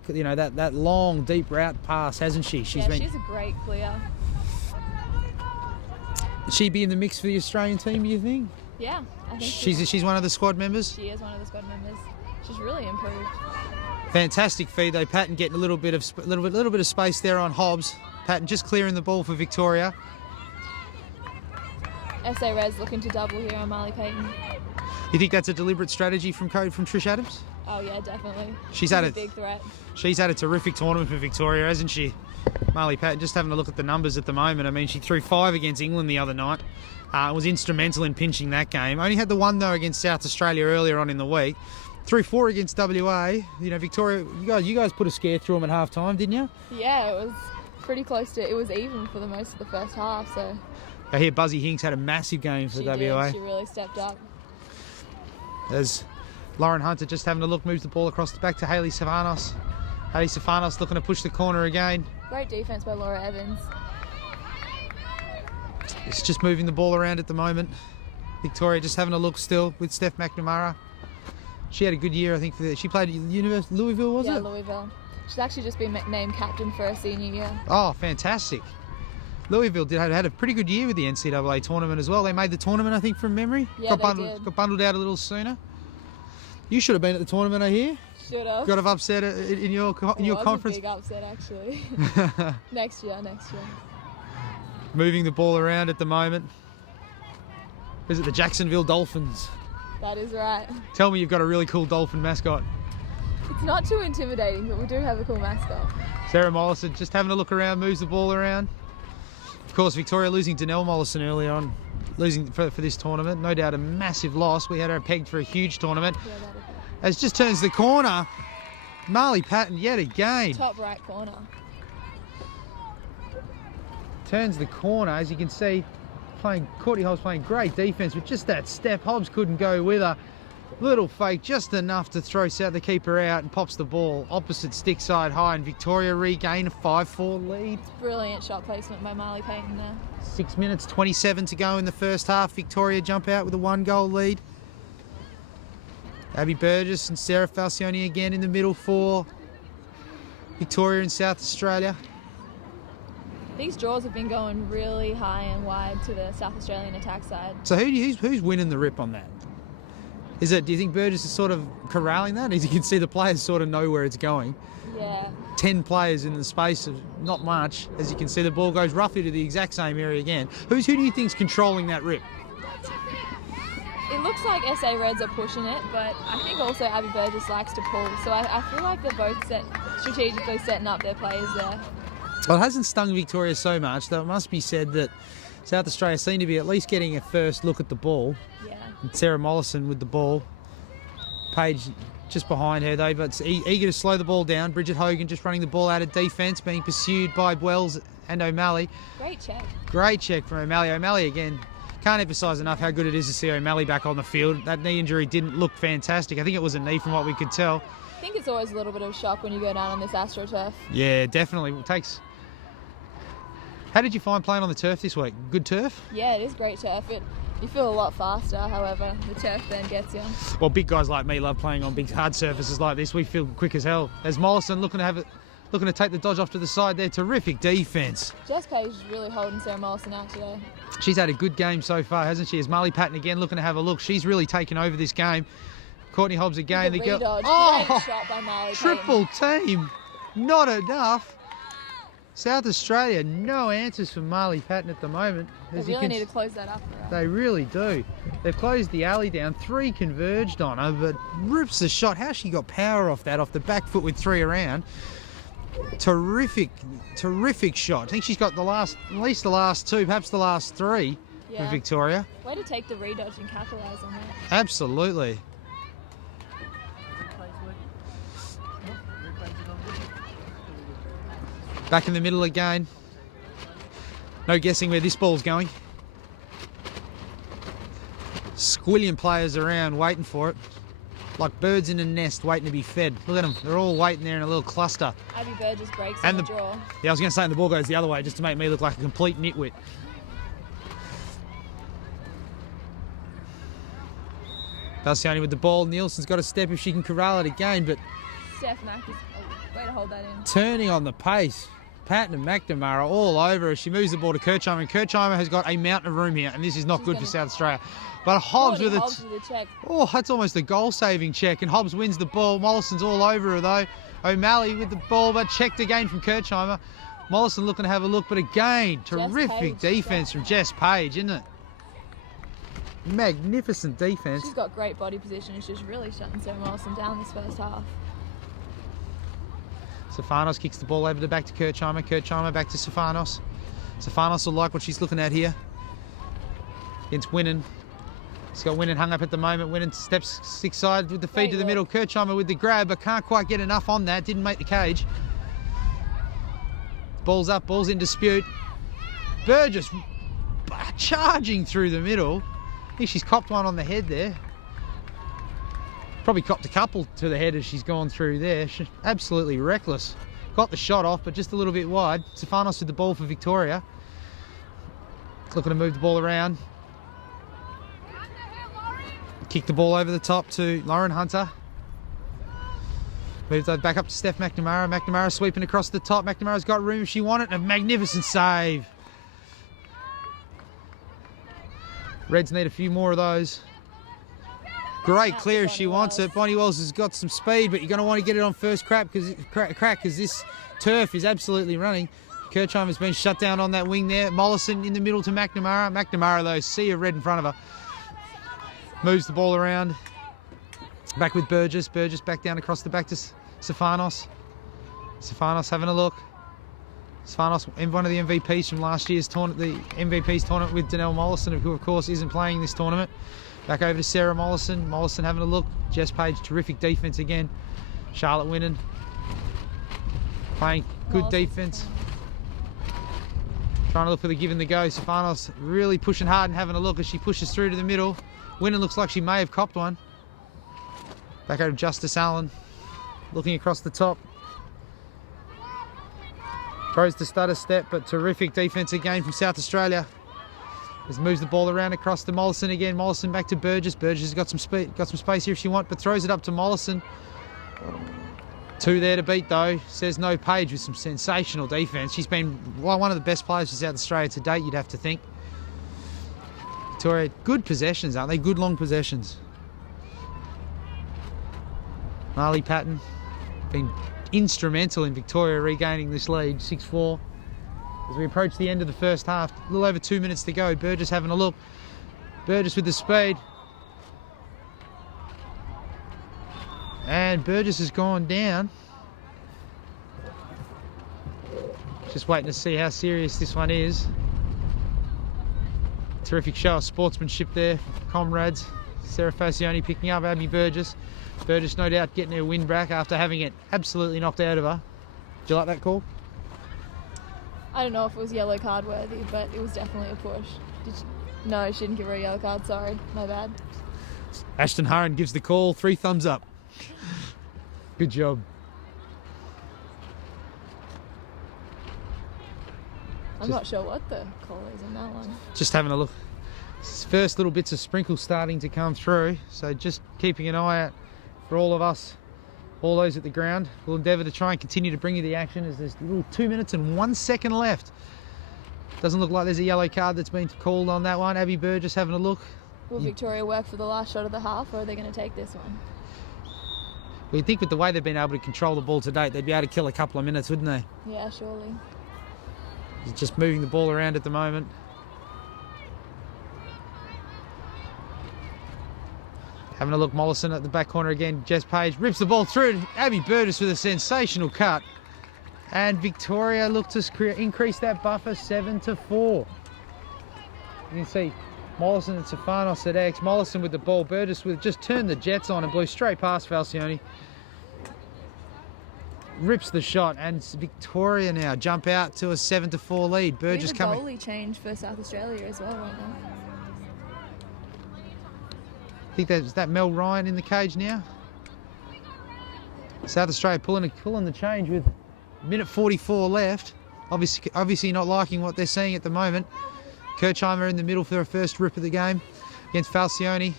that long deep route pass, hasn't she? She's a great clear. She be in the mix for the Australian team, do you think? Yeah, I think she's one of the squad members. She is one of the squad members. She's really improved. Fantastic feed though. Patton getting a little bit of space there on Hobbs. Patton just clearing the ball for Victoria. SA Reds looking to double here on Marley Payton. You think that's a deliberate strategy from Trish Adams? Oh yeah, definitely. She's had a big threat. She's had a terrific tournament for Victoria, hasn't she? Marley Patton, just having a look at the numbers at the moment. I mean, she threw 5 against England the other night. Was instrumental in pinching that game. Only had the 1 though against South Australia earlier on in the week. Threw 4 against WA. You know, Victoria, you guys put a scare through them at half time, didn't you? Yeah, it was pretty close to. It was even for the most of the first half. So. I hear Buzzy Hinks had a massive game for WA. She really stepped up. As Lauren Hunter just having a look, moves the ball across the back to Hayley Savanos. Hayley Savanos looking to push the corner again. Great defense by Laura Evans. It's just moving the ball around at the moment. Victoria just having a look still with Steph McNamara. She had a good year, I think. She played at Louisville, was it? Yeah, Louisville. She's actually just been named captain for her senior year. Oh, fantastic. Louisville had a pretty good year with the NCAA tournament as well. They made the tournament, I think, from memory. Yeah, got bundled out a little sooner. You should have been at the tournament, I hear. Should have. Got upset in your conference. It was a big upset, actually. Next year. Moving the ball around at the moment. Is it the Jacksonville Dolphins? That is right. Tell me you've got a really cool dolphin mascot. It's not too intimidating, but we do have a cool mascot. Sarah Mollison just having a look around, moves the ball around. Of course, Victoria losing Danelle Mollison early on, losing for this tournament. No doubt a massive loss. We had her pegged for a huge tournament. Yeah, as just turns the corner, Marley Patton yet again. Top right corner. Turns the corner, as you can see, Courtney Hobbs playing great defence with just that step. Hobbs couldn't go with her. Little fake, just enough to throw the keeper out and pops the ball opposite stick side high, and Victoria regain a 5-4 lead. Brilliant shot placement by Marley Payton there. 6 minutes 27 to go in the first half. Victoria jump out with a 1-goal lead. Abby Burgess and Sarah Falcioni again in the middle for Victoria and South Australia. These draws have been going really high and wide to the South Australian attack side. So who's winning the rip on that? Do you think Burgess is sort of corralling that? As you can see, the players sort of know where it's going. Yeah. 10 players in the space of not much. As you can see, the ball goes roughly to the exact same area again. Who do you think's controlling that rip? It looks like SA Reds are pushing it, but I think also Abby Burgess likes to pull. So I feel like they're both strategically setting up their players there. Well, it hasn't stung Victoria so much, though it must be said that South Australia seem to be at least getting a first look at the ball. Yeah. And Sarah Mollison with the ball. Paige just behind her, though, but eager to slow the ball down. Bridget Hogan just running the ball out of defence, being pursued by Wells and O'Malley. Great check. Great check from O'Malley. O'Malley again. Can't emphasise enough how good it is to see O'Malley back on the field. That knee injury didn't look fantastic. I think it was a knee from what we could tell. I think it's always a little bit of a shock when you go down on this AstroTurf. Yeah, definitely. It takes... How did you find playing on the turf this week? Good turf? Yeah, it is great turf. You feel a lot faster, however, the turf then gets you. Well, big guys like me love playing on big hard surfaces like this. We feel quick as hell. There's Mollison looking to take the dodge off to the side there. Terrific defence. Jess Page is really holding Sarah Mollison out today. She's had a good game so far, hasn't she? As Marley Patton again looking to have a look. She's really taken over this game. Courtney Hobbs again. The The girl. redodge. Oh, Great shot by Marley triple team. Not enough. South Australia, no answers from Marley Patton at the moment. They really need to close that up for her. They really do. They've closed the alley down. 3 converged on her, but rips the shot. How she got power off that, off the back foot with 3 around. Terrific shot. I think she's got at least the last 2, perhaps the last 3 for Victoria. Way to take the redodge and capitalise on that. Absolutely. Back in the middle again. No guessing where this ball's going. Squillion players around waiting for it. Like birds in a nest waiting to be fed. Look at them. They're all waiting there in a little cluster. Abby Burgess breaks in the draw. Yeah, I was going to say, and the ball goes the other way just to make me look like a complete nitwit. Balcioni with the ball. Nielsen's got a step if she can corral it again, but Steph Mack is way to hold that in. turning on the pace. Patton and McNamara all over her. She moves the ball to Kirchheimer, and Kirchheimer has got a mountain of room here, and this is not good for South Australia. But Hobbs with a check. Oh, that's almost a goal-saving check, and Hobbs wins the ball. Mollison's all over her though. O'Malley with the ball, but checked again from Kirchheimer. Mollison looking to have a look, but again, terrific defence from Jess Page, isn't it? Magnificent defence. She's got great body position, and she's really shutting Sarah Mollison down this first half. Stefanos kicks the ball over the back to Kirchheimer. Kirchheimer back to Stefanos. Stefanos will like what she's looking at here. Against Winnan. She's got Winnan hung up at the moment. Winnan steps 6 side with the feed to the middle. Kirchheimer with the grab, but can't quite get enough on that. Didn't make the cage. Ball's up, ball's in dispute. Burgess charging through the middle. I think she's copped one on the head there. Probably copped a couple to the head as she's gone through there. She's absolutely reckless. Got the shot off, but just a little bit wide. Stefanos with the ball for Victoria. Looking to move the ball around. Kick the ball over the top to Lauren Hunter. Moves that back up to Steph McNamara. McNamara sweeping across the top. McNamara's got room if she wanted. A magnificent save. Reds need a few more of those. Great clear if she wants it. Bonnie Wells has got some speed, but you're going to want to get it on first crack because this turf is absolutely running. Kirchheimer's been shut down on that wing there. Mollison in the middle to McNamara. McNamara, though, sea of red in front of her. Moves the ball around. Back with Burgess. Burgess back down across the back to Stefanos. Stefanos having a look. Stefanos, one of the MVPs from last year's tournament, the MVP's tournament with Danelle Mollison, who of course isn't playing this tournament. Back over to Sarah Mollison. Mollison having a look. Jess Page, terrific defence again. Charlotte Winnan playing good defence. Trying to look for the give and the go. Stefanos really pushing hard and having a look as she pushes through to the middle. Winnan looks like she may have copped one. Back over to Justice Allen. Looking across the top. Throws the stutter step, but terrific defence again from South Australia. Just moves the ball around across to Mollison again. Mollison back to Burgess. Burgess has got some speed, got some space here if she wants, but throws it up to Mollison. 2 there to beat though. Says no Page with some sensational defence. She's been one of the best players for South Australia to date, you'd have to think. Victoria, good possessions, aren't they? Good long possessions. Marley Patton been instrumental in Victoria regaining this lead, 6-4. As we approach the end of the first half, a little over 2 minutes to go. Burgess having a look. Burgess with the speed. And Burgess has gone down. Just waiting to see how serious this one is. Terrific show of sportsmanship there, comrades. Sarah Facioni picking up Abby Burgess. Burgess no doubt getting her win back after having it absolutely knocked out of her. Did you like that call? I don't know if it was yellow card worthy, but it was definitely a push. No, she didn't give her a yellow card, sorry, my bad. Ashton Harron gives the call, 3 thumbs up. Good job. I'm not sure what the call is on that one. Just having a look. First little bits of sprinkles starting to come through, so just keeping an eye out for all of us, all those at the ground. We'll endeavour to try and continue to bring you the action as there's a little 2 minutes and 1 second left. Doesn't look like there's a yellow card that's been called on that one. Abby Burgess having a look. Will Victoria work for the last shot of the half, or are they going to take this one? We'd think with the way they've been able to control the ball to date, they'd be able to kill a couple of minutes, wouldn't they? Yeah, surely. Just moving the ball around at the moment. Having a look, Mollison at the back corner again. Jess Page rips the ball through. Abby Burgess with a sensational cut. And Victoria look to increase that buffer 7-4. You can see Mollison and Stefanos at X. Mollison with the ball. Burgess with just turned the Jets on and blew straight past Falcioni. Rips the shot, and Victoria now jump out to a 7-4 lead. Burgess coming. Goalie change for South Australia as well right now. I think is that Mel Ryan in the cage now. South Australia pulling the change with minute 44 left. Obviously not liking what they're seeing at the moment. Kirchheimer in the middle for a first rip of the game against Falcioni.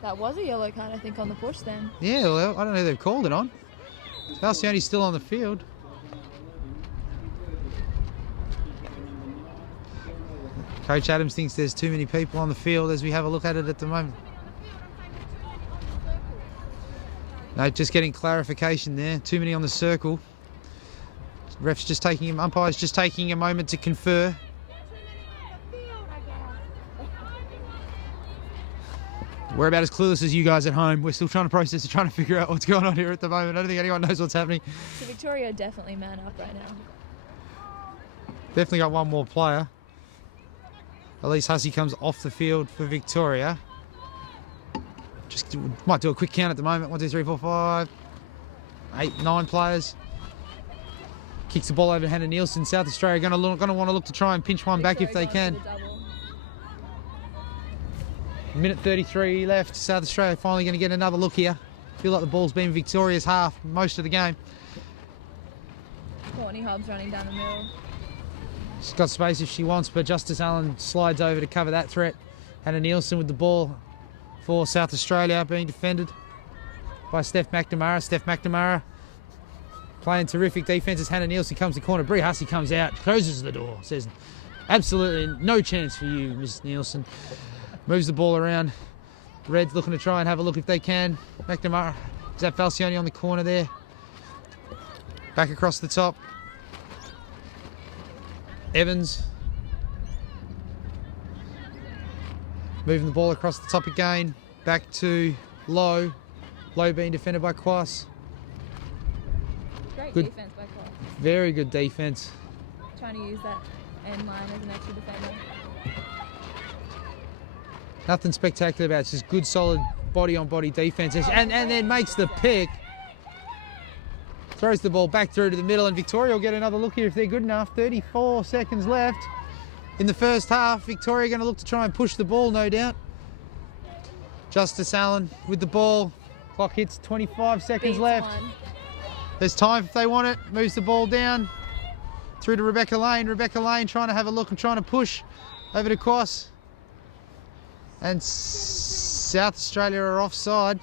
That was a yellow card, I think, on the push then. Yeah, well, I don't know who they've called it on. Falcioni's still on the field. Coach Adams thinks there's too many people on the field as we have a look at it at the moment. No, just getting clarification there. Too many on the circle. Ref's just taking him, umpire's just taking a moment to confer. We're about as clueless as you guys at home. We're still trying to process and trying to figure out what's going on here at the moment. I don't think anyone knows what's happening. So Victoria definitely man up right now. Definitely got one more player. Elise Hussey comes off the field for Victoria. Just might do a quick count at the moment. 1, 2, 3, 4, 5, 8, 9 players. Kicks the ball over to Hannah Nielsen. South Australia going to want to look to try and pinch one back if they can. Minute 33 left. South Australia finally going to get another look here. Feel like the ball's been Victoria's half most of the game. Courtney Hobbs running down the middle. She's got space if she wants, but Justice Allen slides over to cover that threat. Hannah Nielsen with the ball for South Australia, being defended by Steph McNamara. Steph McNamara playing terrific defence as Hannah Nielsen comes to the corner. Brie Hussey comes out, closes the door, says, absolutely no chance for you, Miss Nielsen. Moves the ball around. The Reds looking to try and have a look if they can. McNamara, is that Falcioni on the corner there? Back across the top. Evans. Moving the ball across the top again. Back to Lowe. Lowe being defended by Quas. Great defence by Quas. Very good defence. Trying to use that end line as an extra defender. Nothing spectacular about it. It's just good, solid body-on-body defence. And then makes the pick. Throws the ball back through to the middle, and Victoria will get another look here if they're good enough. 34 seconds left in the first half. Victoria going to look to try and push the ball, no doubt. Justice Allen with the ball. Clock hits 25 seconds left. There's time if they want it. Moves the ball down through to Rebecca Lane. Rebecca Lane trying to have a look and trying to push over to Quas. And South Australia are offside.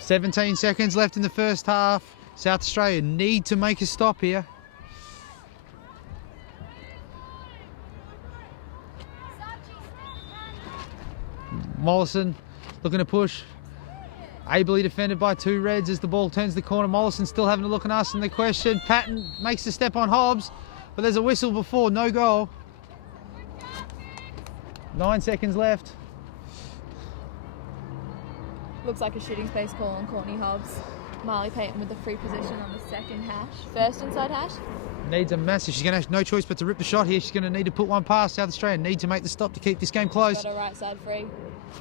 17 seconds left in the first half. South Australia need to make a stop here. Mollison looking to push. Ably defended by 2 Reds as the ball turns the corner. Mollison still having a look and asking the question. Patton makes the step on Hobbs, but there's a whistle before, no goal. 9 seconds left. Looks like a shooting space call on Courtney Hobbs. Marley Payton with the free position on the second hash. First inside hash. Needs a massive. She's going to have no choice but to rip the shot here. She's going to need to put one past. South Australia need to make the stop to keep this game close. Got a right side free.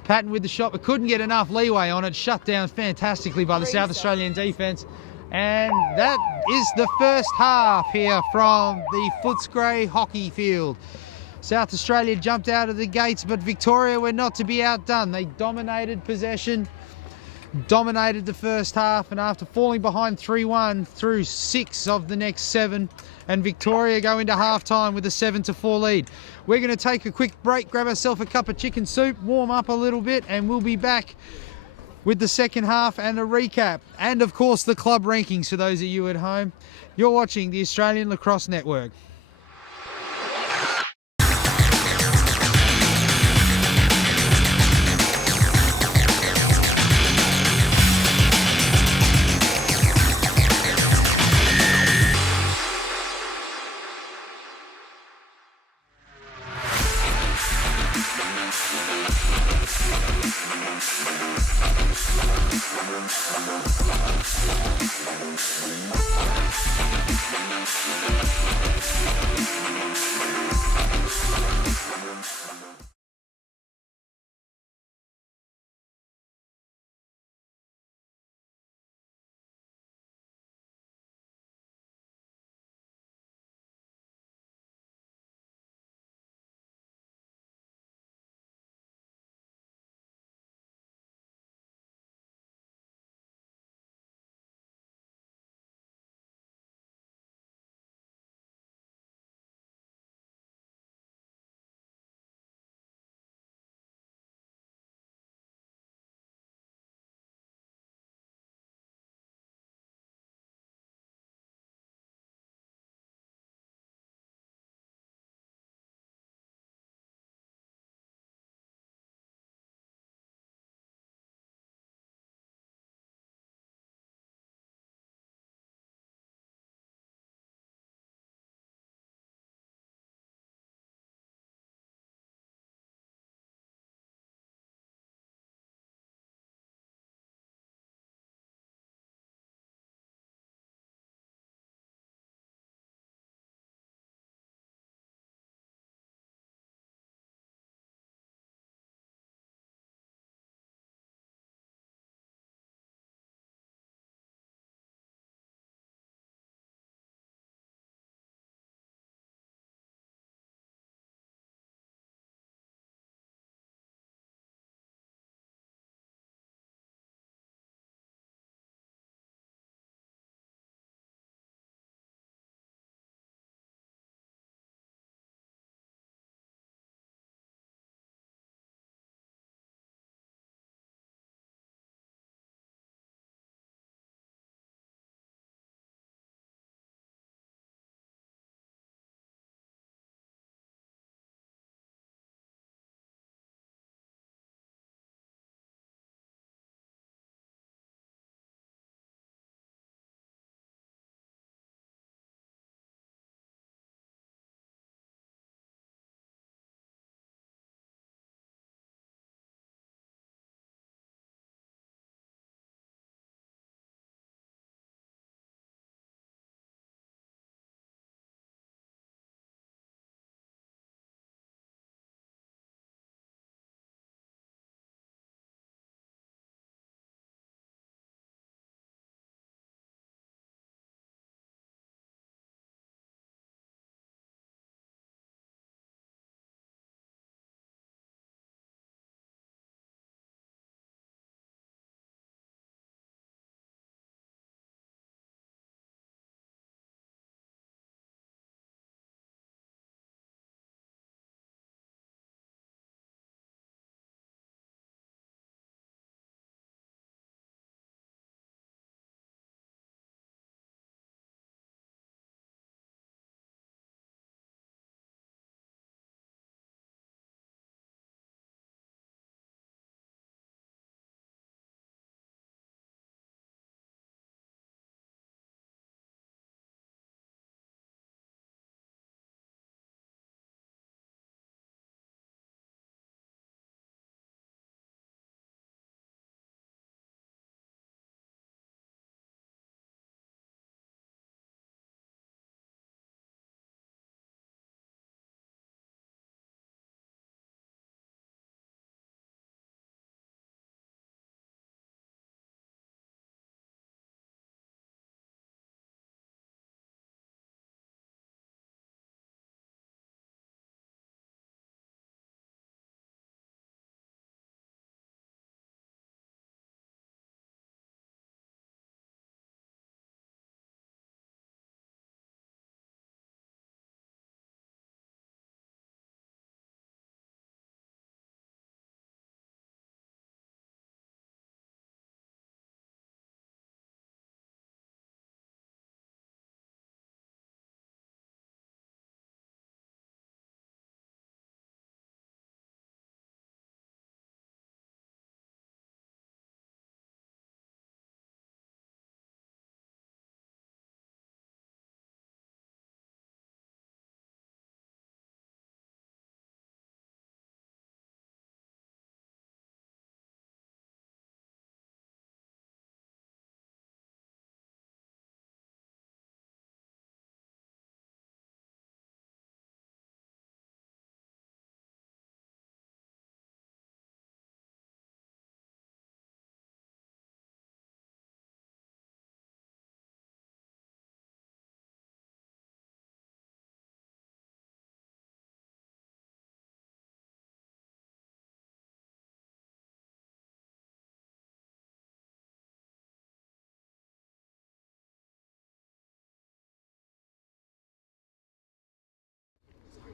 Patton with the shot, but couldn't get enough leeway on it. Shut down fantastically by the South Australian defence. And that is the first half here from the Footscray hockey field. South Australia jumped out of the gates, but Victoria were not to be outdone. They dominated possession, dominated the first half, and after falling behind 3-1 through 6 of the next 7, and Victoria go into half-time with a 7-4 lead. We're going to take a quick break, grab ourselves a cup of chicken soup, warm up a little bit, and we'll be back with the second half and a recap. And, of course, the club rankings for those of you at home. You're watching the Australian Lacrosse Network.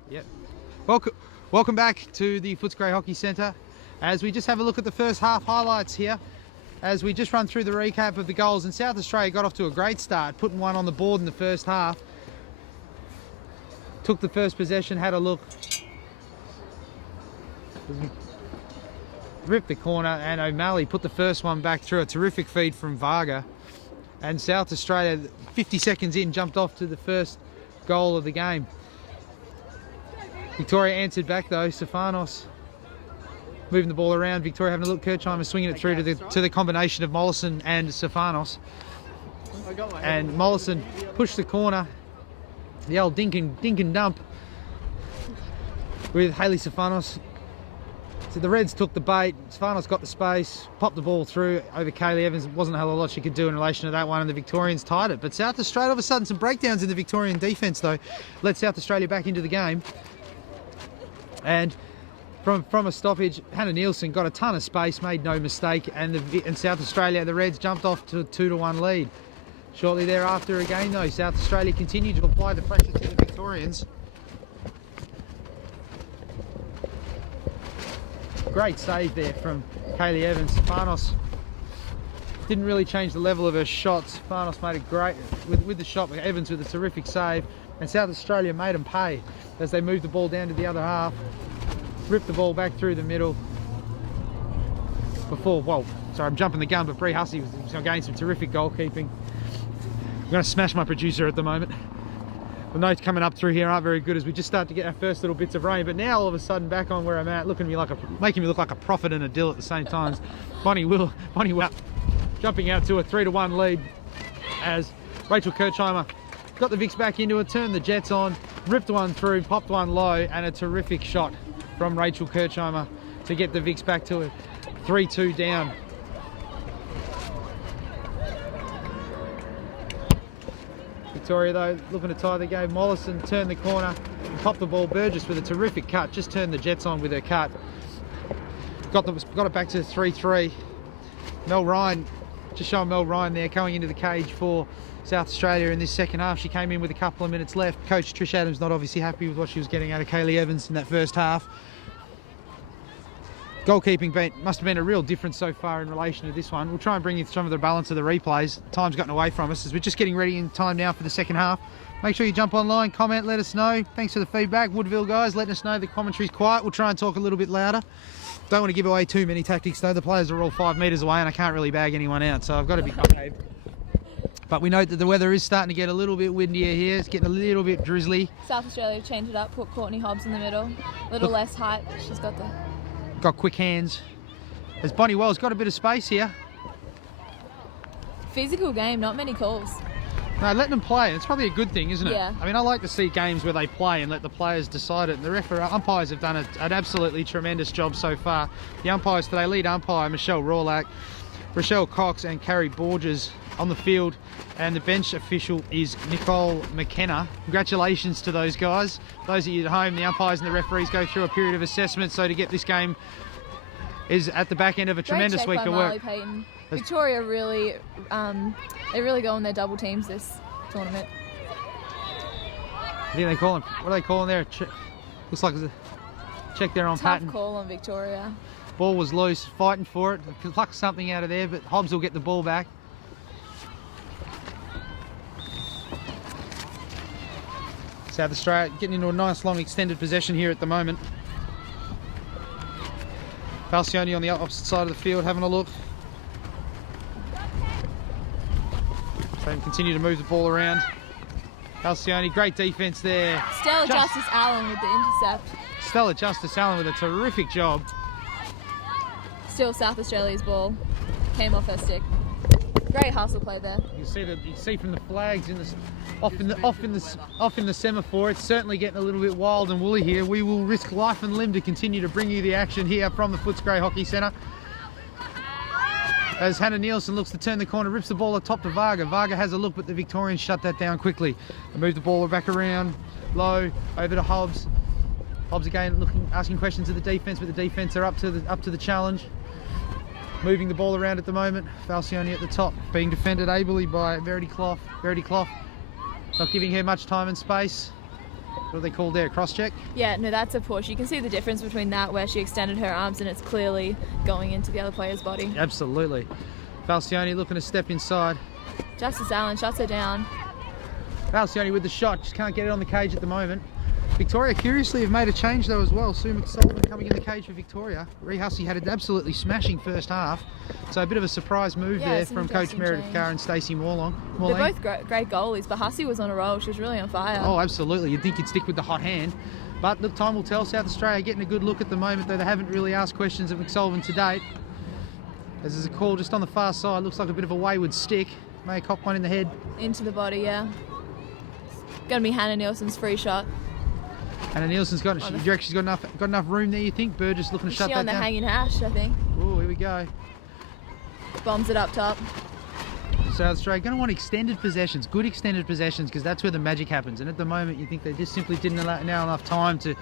Yep. Welcome back to the Footscray Hockey Centre as we just have a look at the first half highlights here as we just run through the recap of the goals. And South Australia got off to a great start, putting one on the board in the first half. Took the first possession, had a look. Ripped the corner, and O'Malley put the first one back through. A terrific feed from Varga. And South Australia, 50 seconds in, jumped off to the first goal of the game. Victoria answered back though. Stefanos moving the ball around. Victoria having a look. Kirchheimer swinging it through to the combination of Mollison and Stefanos. And Mollison pushed the corner. The old dink and dump with Hayley Stefanos. So the Reds took the bait. Stefanos got the space, popped the ball through over Kaylee Evans. Wasn't a hell of a lot she could do in relation to that one, and the Victorians tied it. But South Australia, all of a sudden, some breakdowns in the Victorian defence though, led South Australia back into the game. And from a stoppage, Hannah Nielsen got a ton of space, made no mistake, and South Australia, the Reds jumped off to a 2-1 lead. Shortly thereafter again though, South Australia continued to apply the pressure to the Victorians. Great save there from Kaylee Evans. Stefanos didn't really change the level of her shots. Stefanos made it great with the shot, with Evans with a terrific save. And South Australia made them pay as they moved the ball down to the other half. Ripped the ball back through the middle. I'm jumping the gun, but Bree Hussey was getting some terrific goalkeeping. I'm going to smash my producer at the moment. The notes coming up through here aren't very good as we just start to get our first little bits of rain, but now all of a sudden back on where I'm at, making me look like a prophet and a dill at the same time. Bonnie Will jumping out to a 3-1 lead as Rachel Kirchheimer got the VICs back into it, turned the Jets on, ripped one through, popped one low, and a terrific shot from Rachel Kirchheimer to get the VICs back to a 3-2 down. Victoria though looking to tie the game. Mollison turned the corner and popped the ball. Burgess with a terrific cut, just turned the Jets on with her cut. Got it back to 3-3. Mel Ryan, just showing Mel Ryan there going into the cage for South Australia in this second half. She came in with a couple of minutes left. Coach Trish Adams not obviously happy with what she was getting out of Kaylee Evans in that first half. Goalkeeping must have been a real difference so far in relation to this one. We'll try and bring you some of the balance of the replays. Time's gotten away from us as we're just getting ready in time now for the second half. Make sure you jump online, comment, let us know. Thanks for the feedback. Woodville guys, letting us know the commentary's quiet. We'll try and talk a little bit louder. Don't want to give away too many tactics though. The players are all 5 metres away and I can't really bag anyone out, so I've got to be behaved. But we note that the weather is starting to get a little bit windier here. It's getting a little bit drizzly. South Australia changed it up, put Courtney Hobbs in the middle. A little less height. She's got quick hands. As Bonnie Wells got a bit of space here. Physical game, not many calls. No, letting them play. It's probably a good thing, isn't it? Yeah. I mean, I like to see games where they play and let the players decide it. And the umpires have done an absolutely tremendous job so far. The umpires today, lead umpire Michelle Rawlack, Rochelle Cox and Carrie Borges on the field, and the bench official is Nicole McKenna. Congratulations to those guys. Those of you at home, the umpires and the referees go through a period of assessment, so to get this game is at the back end of a tremendous week of work. Victoria really, they really go on their double teams this tournament. I think they call him. What are they calling there? Looks like it's a check there on pattern. Tough call on Victoria. Ball was loose, fighting for it. Pluck something out of there, but Hobbs will get the ball back. South Australia getting into a nice long extended possession here at the moment. Falcioni on the opposite side of the field having a look. So they continue to move the ball around. Falcioni, great defence there. Stella Justice Allen with the intercept. Stella Justice Allen with a terrific job. Still South Australia's ball. Came off her stick. Great hustle play there. You see from the flags off in the semaphore. It's certainly getting a little bit wild and woolly here. We will risk life and limb to continue to bring you the action here from the Footscray Hockey Centre. As Hannah Nielsen looks to turn the corner, rips the ball atop to Varga. Varga has a look, but the Victorians shut that down quickly. They move the ball back around, low, over to Hobbs. Hobbs again asking questions of the defence, but the defence are up to the challenge. Moving the ball around at the moment. Falcioni at the top, being defended ably by Verity Clough. Verity Clough not giving her much time and space. What they called there, cross check? Yeah, no, that's a push. You can see the difference between that where she extended her arms and it's clearly going into the other player's body. Absolutely. Falcioni looking to step inside. Justice Allen shuts her down. Falcioni with the shot, just can't get it on the cage at the moment. Victoria curiously have made a change though as well. Sue McSullivan coming in the cage for Victoria. Rhea Hussey had an absolutely smashing first half. So a bit of a surprise move there from Coach Meredith Carr and Stacey Morlang. They're both great goalies, but Hussey was on a roll. She was really on fire. Oh, absolutely. You'd think you'd stick with the hot hand. But look, time will tell. South Australia getting a good look at the moment, though they haven't really asked questions of McSullivan to date. As there's a call just on the far side. Looks like a bit of a wayward stick. May cop one in the head. Into the body, yeah. Going to be Hannah Nielsen's free shot. Hannah Nielsen's got. Do you reckon she's got enough room there? You think? Burgess looking to shut that down. She on the hanging hash, I think. Oh, here we go. Bombs it up top. South Australia going to want extended possessions, good extended possessions, because that's where the magic happens. And at the moment, you think they just simply didn't allow enough time to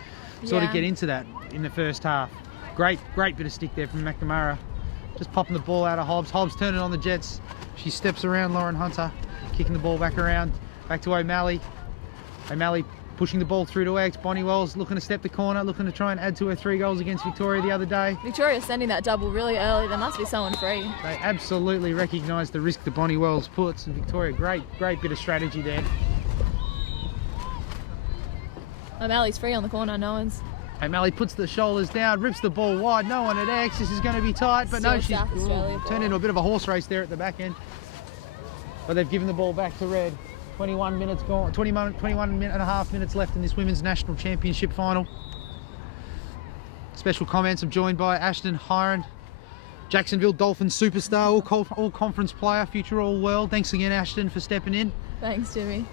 sort of get into that in the first half. Great bit of stick there from McNamara. Just popping the ball out of Hobbs. Hobbs turning on the Jets. She steps around Lauren Hunter, kicking the ball back around. Back to O'Malley. O'Malley pushing the ball through to Eggs. Bonnie Wells looking to step the corner, looking to try and add to her 3 goals against Victoria the other day. Victoria's sending that double really early. There must be someone free. They absolutely recognise the risk that Bonnie Wells puts. And Victoria, great bit of strategy there. O'Malley's free on the corner, no one's. O'Malley puts the shoulders down, rips the ball wide, no one at X. This is going to be tight, but no, she's turned into a bit of a horse race there at the back end. But they've given the ball back to Red. 21 minutes gone, 21 and a half minutes left in this Women's National Championship final. Special comments, I'm joined by Ashton Hiron, Jacksonville Dolphins superstar, all conference player, future all world. Thanks again, Ashton, for stepping in. Thanks, Jimmy.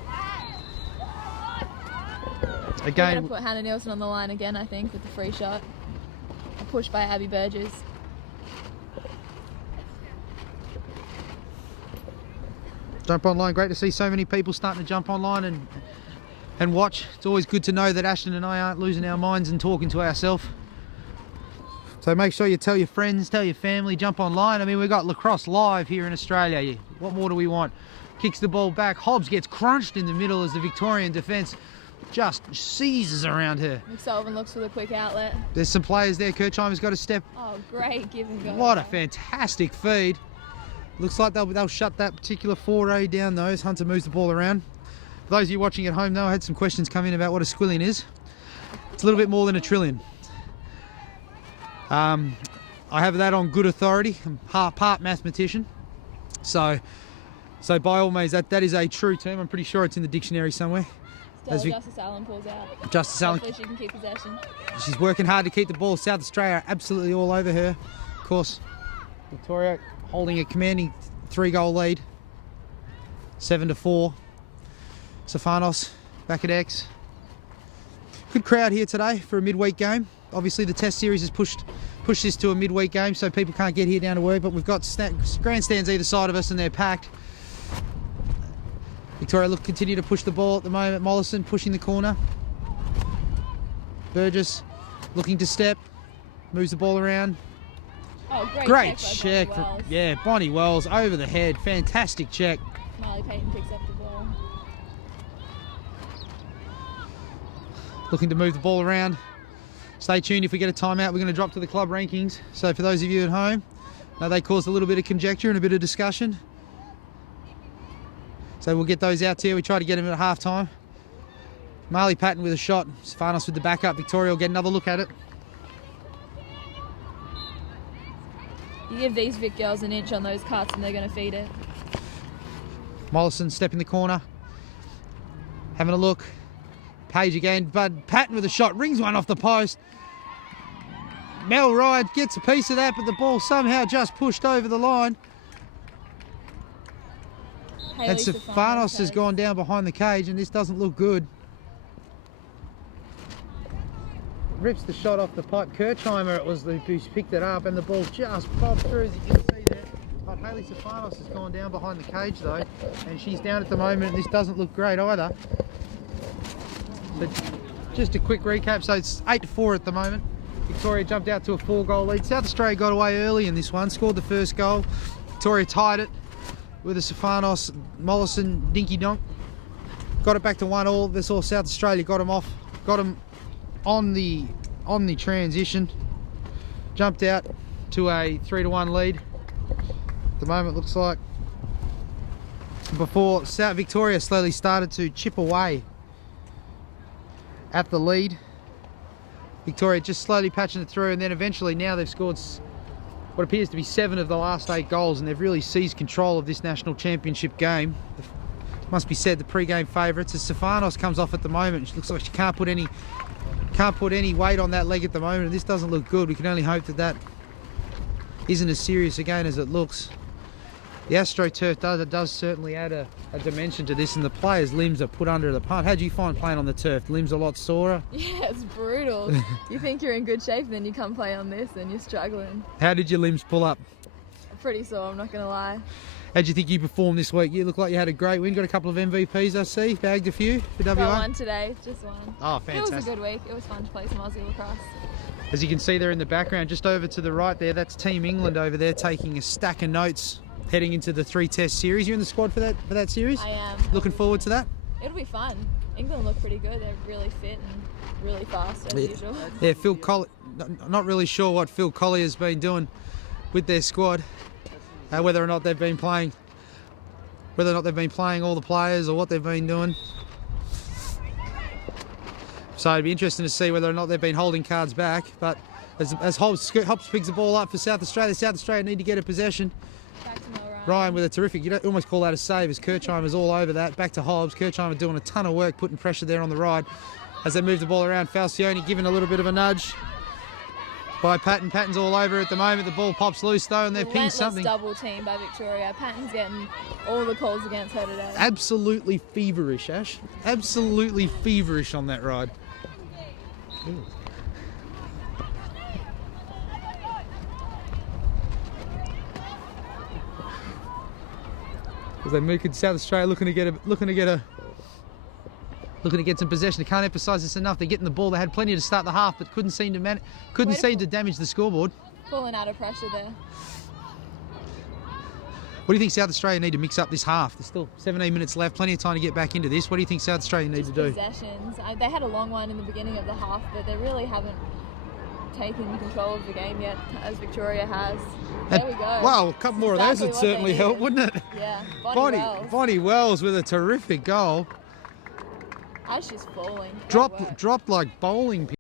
Again, we're going to put Hannah Nielsen on the line again, I think, with the free shot. A push by Abby Burgess. Jump online, great to see so many people starting to jump online and watch. It's always good to know that Ashton and I aren't losing our minds and talking to ourselves. So make sure you tell your friends, tell your family, jump online. I mean, we've got lacrosse live here in Australia. What more do we want? Kicks the ball back. Hobbs gets crunched in the middle as the Victorian defence just seizes around her. McSullivan looks for the quick outlet. There's some players there. Kirchheimer's got to step. Oh, great give and go. What a fantastic feed. Looks like they'll shut that particular foray down though as Hunter moves the ball around. For those of you watching at home though, I had some questions come in about what a squillion is. It's a little bit more than a trillion. I have that on good authority. I'm part mathematician. So by all means, that is a true term. I'm pretty sure it's in the dictionary somewhere. Justice Allen pulls out. Justice Allen. Hopefully she can keep possession. She's working hard to keep the ball. South Australia are absolutely all over her. Of course, Victoria holding a commanding 3-goal lead. 7-4. Stefanos back at X. Good crowd here today for a midweek game. Obviously the test series has pushed this to a midweek game, so people can't get here down to work, but we've got grandstands either side of us and they're packed. Victoria continue to push the ball at the moment. Mollison pushing the corner. Burgess looking to step, moves the ball around. Oh, great check. Bonnie Wells over the head. Fantastic check. Marley Payton picks up the ball. Looking to move the ball around. Stay tuned. If we get a timeout, we're going to drop to the club rankings. So for those of you at home, they caused a little bit of conjecture and a bit of discussion. So we'll get those out to you. We try to get them at half time. Marley Patton with a shot. Stefanos with the backup. Victoria will get another look at it. You give these Vic girls an inch on those cuts and they're going to feed it. Mollison step in the corner. Having a look. Page again. But Patton with a shot. Rings one off the post. Mel Ride gets a piece of that, but the ball somehow just pushed over the line. And Stefanos has gone down behind the cage and this doesn't look good. Rips the shot off the pipe. Kirchheimer it was who's picked it up and the ball just popped through as you can see there. But Hayley Stefanos has gone down behind the cage though and she's down at the moment and this doesn't look great either. So just a quick recap, so it's 8-4 at the moment. Victoria jumped out to a 4-goal lead. South Australia got away early in this one, scored the first goal. Victoria tied it with a Stefanos Mollison dinky donk. Got it back to 1-1. This all South Australia got them off got them on the transition. Jumped out to a 3-1 lead. At the moment, looks like, before South Victoria slowly started to chip away at the lead. Victoria just slowly patching it through, and then eventually now they've scored what appears to be 7 of the last 8 goals, and they've really seized control of this national championship game. Must be said, the pre-game favourites, as Stefanos comes off at the moment. She looks like she can't put any weight on that leg at the moment, and this doesn't look good. We can only hope that that isn't as serious again as it looks. The AstroTurf does certainly add a dimension to this, and the players' limbs are put under the pump. How do you find playing on the turf? Limbs a lot sorer? Yeah, it's brutal. You think you're in good shape, then you come play on this and you're struggling. How did your limbs pull up? Pretty sore, I'm not going to lie. How do you think you performed this week? You look like you had a great win. Got a couple of MVPs, I see. Bagged a few for WA. Got one today, just one. Oh, fantastic. It was a good week. It was fun to play some Aussie lacrosse. As you can see there in the background, just over to the right there, that's Team England over there taking a stack of notes heading into the 3-test series. You're in the squad for that series? I am. Looking forward to that? It'll be fun. England look pretty good. They're really fit and really fast as usual. Yeah, Phil Collier, not really sure what Phil Collier's been doing with their squad. Whether or not they've been playing all the players or what they've been doing. So it'd be interesting to see whether or not they've been holding cards back. But as Hobbs picks the ball up for South Australia need to get a possession. Back to Mel Ryan with a terrific, you'd almost call that a save, as Kirchheimer's all over that. Back to Hobbs. Kirchheimer doing a ton of work, putting pressure there on the ride as they move the ball around. Falcioni giving a little bit of a nudge by Patton. Patton's all over at the moment. The ball pops loose though, and they've pinged something. Double team by Victoria. Patton's getting all the calls against her today. Absolutely feverish, Ash. Absolutely feverish on that ride. Ooh. As they move to South Australia, looking to get some possession. I can't emphasise this enough. They're getting the ball. They had plenty to start the half, but couldn't seem to damage the scoreboard. Pulling out of pressure there. What do you think South Australia need to mix up this half? There's still 17 minutes left, plenty of time to get back into this. What do you think South Australia need to do? Possessions. They had a long one in the beginning of the half, but they really haven't taken control of the game yet, as Victoria has. There we go. Wow, a couple more of those would certainly help, wouldn't it? Yeah. Bonnie Wells with a terrific goal. As she's falling. Dropped like bowling pins.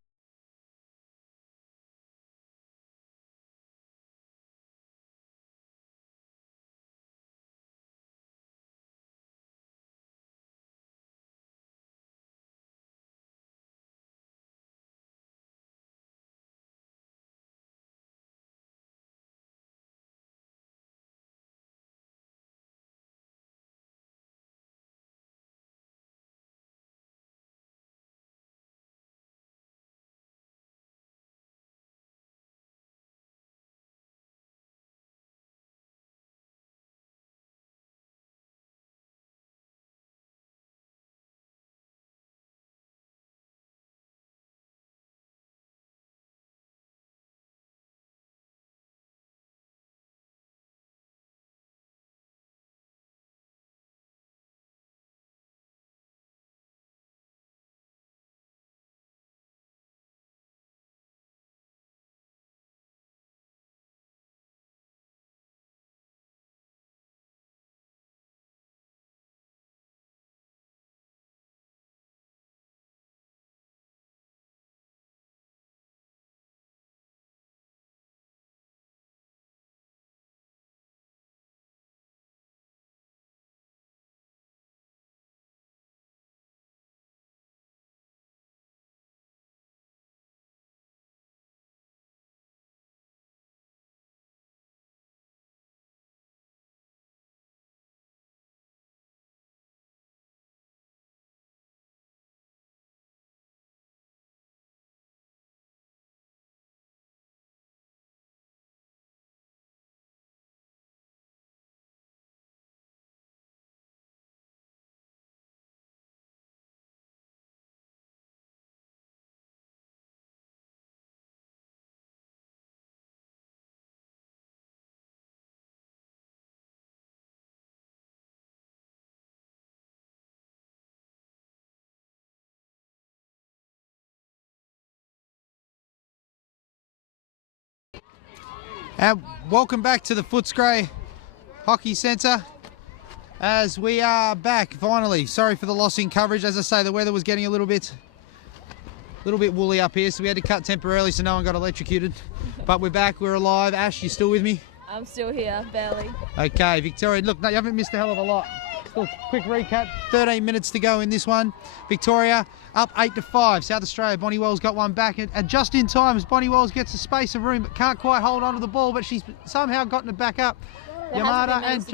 And welcome back to the Footscray Hockey Centre as we are back finally. Sorry for the loss in coverage. As I say, the weather was getting a little bit woolly up here, so we had to cut temporarily so no one got electrocuted. But we're back, we're alive. Ash, you still with me? I'm still here, barely. Okay, Victoria, look, no, you haven't missed a hell of a lot. Still, quick recap, 13 minutes to go in this one. Victoria up 8-5. South Australia, Bonnie Wells got one back, and just in time as Bonnie Wells gets a space of room, but can't quite hold onto the ball, but she's somehow gotten it back up. Yamada and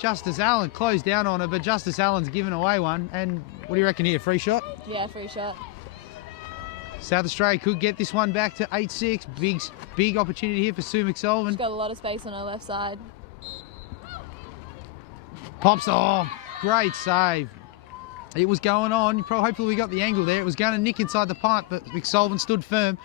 Justice Allen closed down on her, but Justice Allen's given away one. And what do you reckon here? Free shot? Yeah, free shot. South Australia could get this one back to 8-6. Big opportunity here for Sue McSullivan. She's got a lot of space on her left side. Pops, oh, great save. It was going on. Hopefully we got the angle there. It was going to nick inside the pipe, but McSullivan stood firm.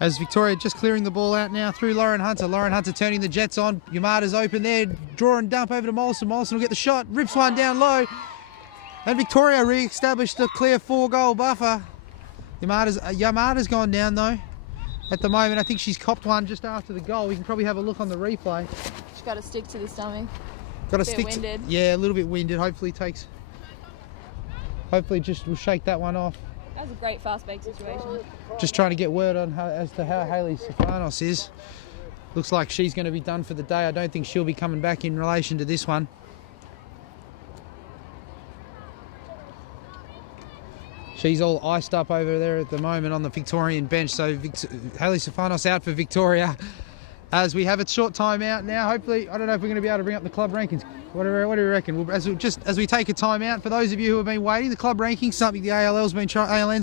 As Victoria just clearing the ball out now through Lauren Hunter. Lauren Hunter turning the jets on. Yamada's open there. Draw and dump over to Molson. Molson will get the shot. Rips one down low. And Victoria re-established a clear 4-goal buffer. Yamada's gone down though. At the moment, I think she's copped one just after the goal. We can probably have a look on the replay. She's got to stick to the stomach. Got to stick to, yeah, a little bit winded. Hopefully just will shake that one off. That was a great fast break situation. Just trying to get word on how, as to how Hayley Stefanos is. Looks like she's going to be done for the day. I don't think she'll be coming back in relation to this one. She's all iced up over there at the moment on the Victorian bench. So Hayley Stefanos out for Victoria. As we have a short time out now, hopefully, I don't know if we're going to be able to bring up the club rankings. What do you reckon? As we take a time out, for those of you who have been waiting, the club rankings, something the ALN's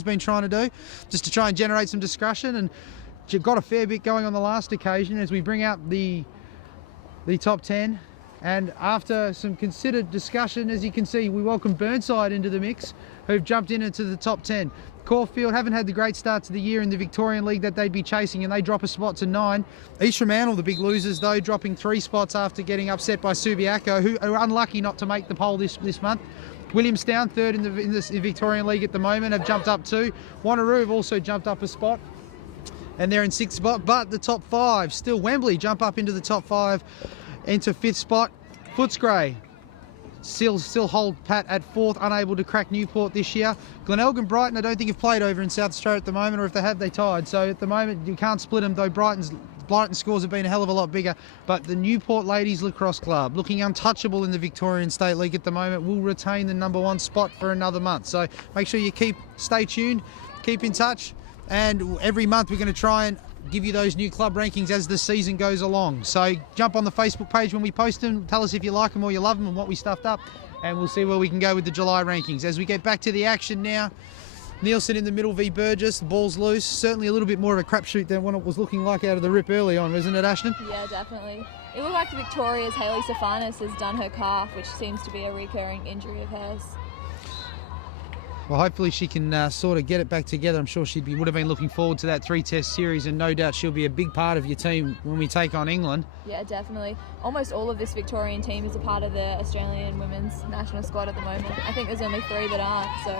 been trying to do, just to try and generate some discussion, and you've got a fair bit going on the last occasion as we bring up the top 10. And after some considered discussion, as you can see, we welcome Burnside into the mix, who've jumped into the top 10. Caulfield haven't had the great start to the year in the Victorian League that they'd be chasing, and they drop a spot to 9. East Fremantle, the big losers, though, dropping 3 spots after getting upset by Subiaco, who are unlucky not to make the poll this month. Williamstown, third in the Victorian League at the moment, have jumped up 2. Wanneroo have also jumped up a spot, and they're in 6th spot. But the top 5, still Wembley jump up into the top 5, into 5th spot. Footscray still hold pat at 4th, unable to crack Newport this year. Glenelg, Brighton, I don't think have played over in South Australia at the moment, or if they have, they tied. So at the moment, you can't split them, though Brighton's scores have been a hell of a lot bigger. But the Newport Ladies Lacrosse Club, looking untouchable in the Victorian State League at the moment, will retain the #1 spot for another month. So make sure you stay tuned, keep in touch, and every month we're going to try and give you those new club rankings as the season goes along. So jump on the Facebook page when we post them, tell us if you like them or you love them and what we stuffed up, and we'll see where we can go with the July rankings. As we get back to the action now, Nielsen in the middle v Burgess, the ball's loose. Certainly a little bit more of a crapshoot than what it was looking like out of the rip early on, isn't it, Ashton? Yeah, definitely. It looked like Victoria's Hayley Stefanos has done her calf, which seems to be a recurring injury of hers. Well, hopefully she can sort of get it back together. I'm sure would have been looking forward to that 3-test series, and no doubt she'll be a big part of your team when we take on England. Yeah, definitely. Almost all of this Victorian team is a part of the Australian women's national squad at the moment. I think there's only 3 that aren't, so.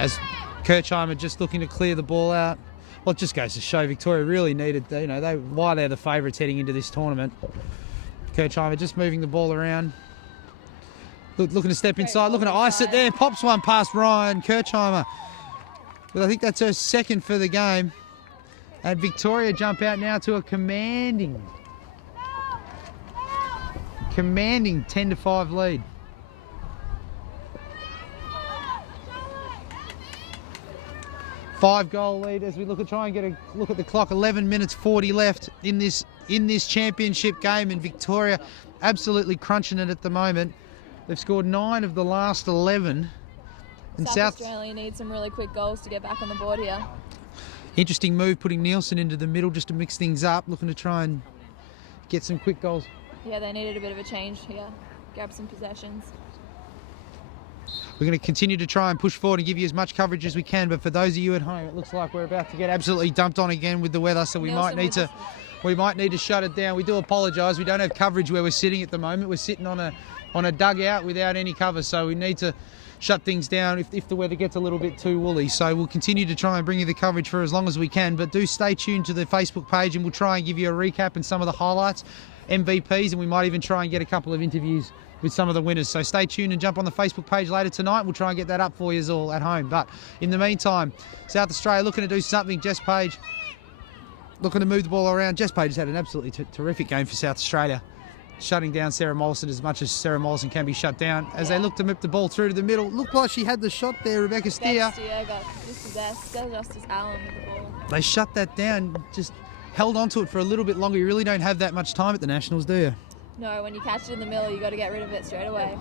As Kirchheimer just looking to clear the ball out. Well, it just goes to show Victoria really needed, why they're the favourites heading into this tournament. Kirchheimer just moving the ball around. Looking to step inside, looking to ice it there. Pops one past Ryan Kirchheimer. But I think that's her 2nd for the game. And Victoria jump out now to a commanding 10-5 lead. Five-goal lead as we try and get a look at the clock. 11 minutes 40 left in this championship game, and Victoria absolutely crunching it at the moment. They've scored 9 of the last 11. And South Australia needs some really quick goals to get back on the board here. Interesting move, putting Nielsen into the middle just to mix things up, looking to try and get some quick goals. Yeah, they needed a bit of a change here. Grab some possessions. We're going to continue to try and push forward and give you as much coverage as we can, but for those of you at home, it looks like we're about to get absolutely dumped on again with the weather, so we might need to shut it down. We do apologise. We don't have coverage where we're sitting at the moment. We're sitting on a dugout without any cover, so we need to shut things down if the weather gets a little bit too woolly. So we'll continue to try and bring you the coverage for as long as we can, but do stay tuned to the Facebook page and we'll try and give you a recap and some of the highlights, MVPs, and we might even try and get a couple of interviews with some of the winners. So stay tuned and jump on the Facebook page later tonight. We'll try and get that up for you all at home. But in the meantime, South Australia looking to do something. Jess Page looking to move the ball around. Jess Page has had an absolutely terrific game for South Australia, shutting down Sarah Mollison as much as Sarah Mollison can be shut down. As they look to whip the ball through to the middle, looked like she had the shot there, Rebecca Steer. Steer got just the best. Justice Allen with the ball. They shut that down, just held onto it for a little bit longer. You really don't have that much time at the Nationals, do you? No, when you catch it in the middle, you got to get rid of it straight away.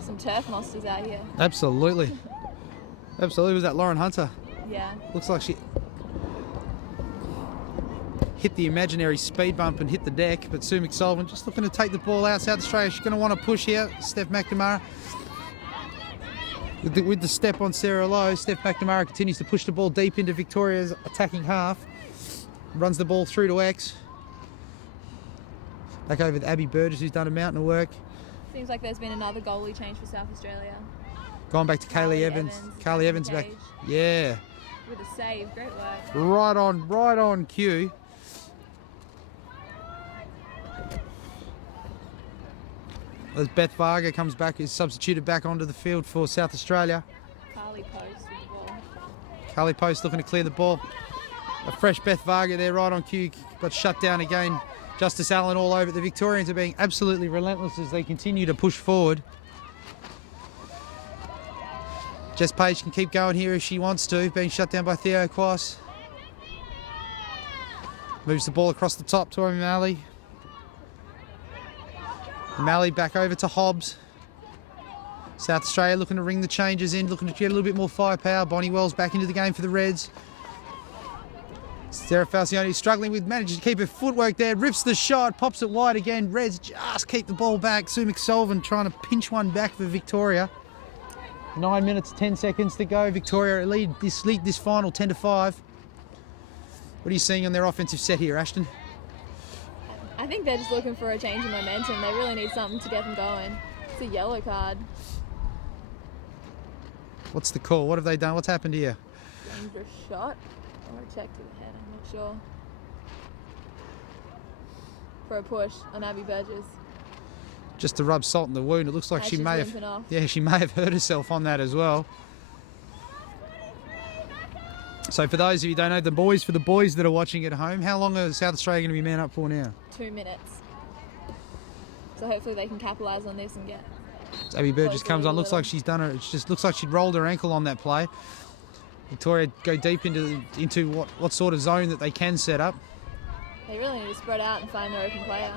Some turf monsters out here. Absolutely. Absolutely. Was that Lauren Hunter? Yeah. Looks like she hit the imaginary speed bump and hit the deck, but Sue McSullivan just looking to take the ball out. South Australia, she's going to want to push here. Steph McNamara with the step on Sarah Lowe. Steph McNamara continues to push the ball deep into Victoria's attacking half. Runs the ball through to X. Back over to Abby Burgess, who's done a mountain of work. Seems like there's been another goalie change for South Australia. Gone back to Kaylee Evans. Kaylee Evans back. Yeah. With a save, great work. Right on cue. As Beth Varga comes back, is substituted back onto the field for South Australia. Carly Post with the ball. Carly Post looking to clear the ball. A fresh Beth Varga there right on cue, but shut down again. Justice Allen all over it. The Victorians are being absolutely relentless as they continue to push forward. Jess Page can keep going here if she wants to, being shut down by Theo Quas. Moves the ball across the top to O'Malley. O'Malley back over to Hobbs. South Australia looking to ring the changes in, looking to get a little bit more firepower. Bonnie Wells back into the game for the Reds. Sarah Falcioni struggling with managing to keep her footwork there. Rips the shot, pops it wide again. Reds just keep the ball back. Sue McSullivan trying to pinch one back for Victoria. 9 minutes, 10 seconds to go. Victoria lead this final 10-5. What are you seeing on their offensive set here, Ashton? I think they're just looking for a change in momentum. They really need something to get them going. It's a yellow card. What's the call? What have they done? What's happened here? Dangerous shot. Or a check to the head, I'm not sure. For a push on Abby Burgess. Just to rub salt in the wound. It looks like she may have. Off. Yeah, she may have hurt herself on that as well. So for those of you who don't know, for the boys that are watching at home, how long are South Australia going to be man up for now? 2 minutes. So hopefully they can capitalise on this and get. So Abby Burgess comes on. Looks like she's done it. It just looks like she'd rolled her ankle on that play. Victoria go deep into what sort of zone that they can set up. They really need to spread out and find their open player.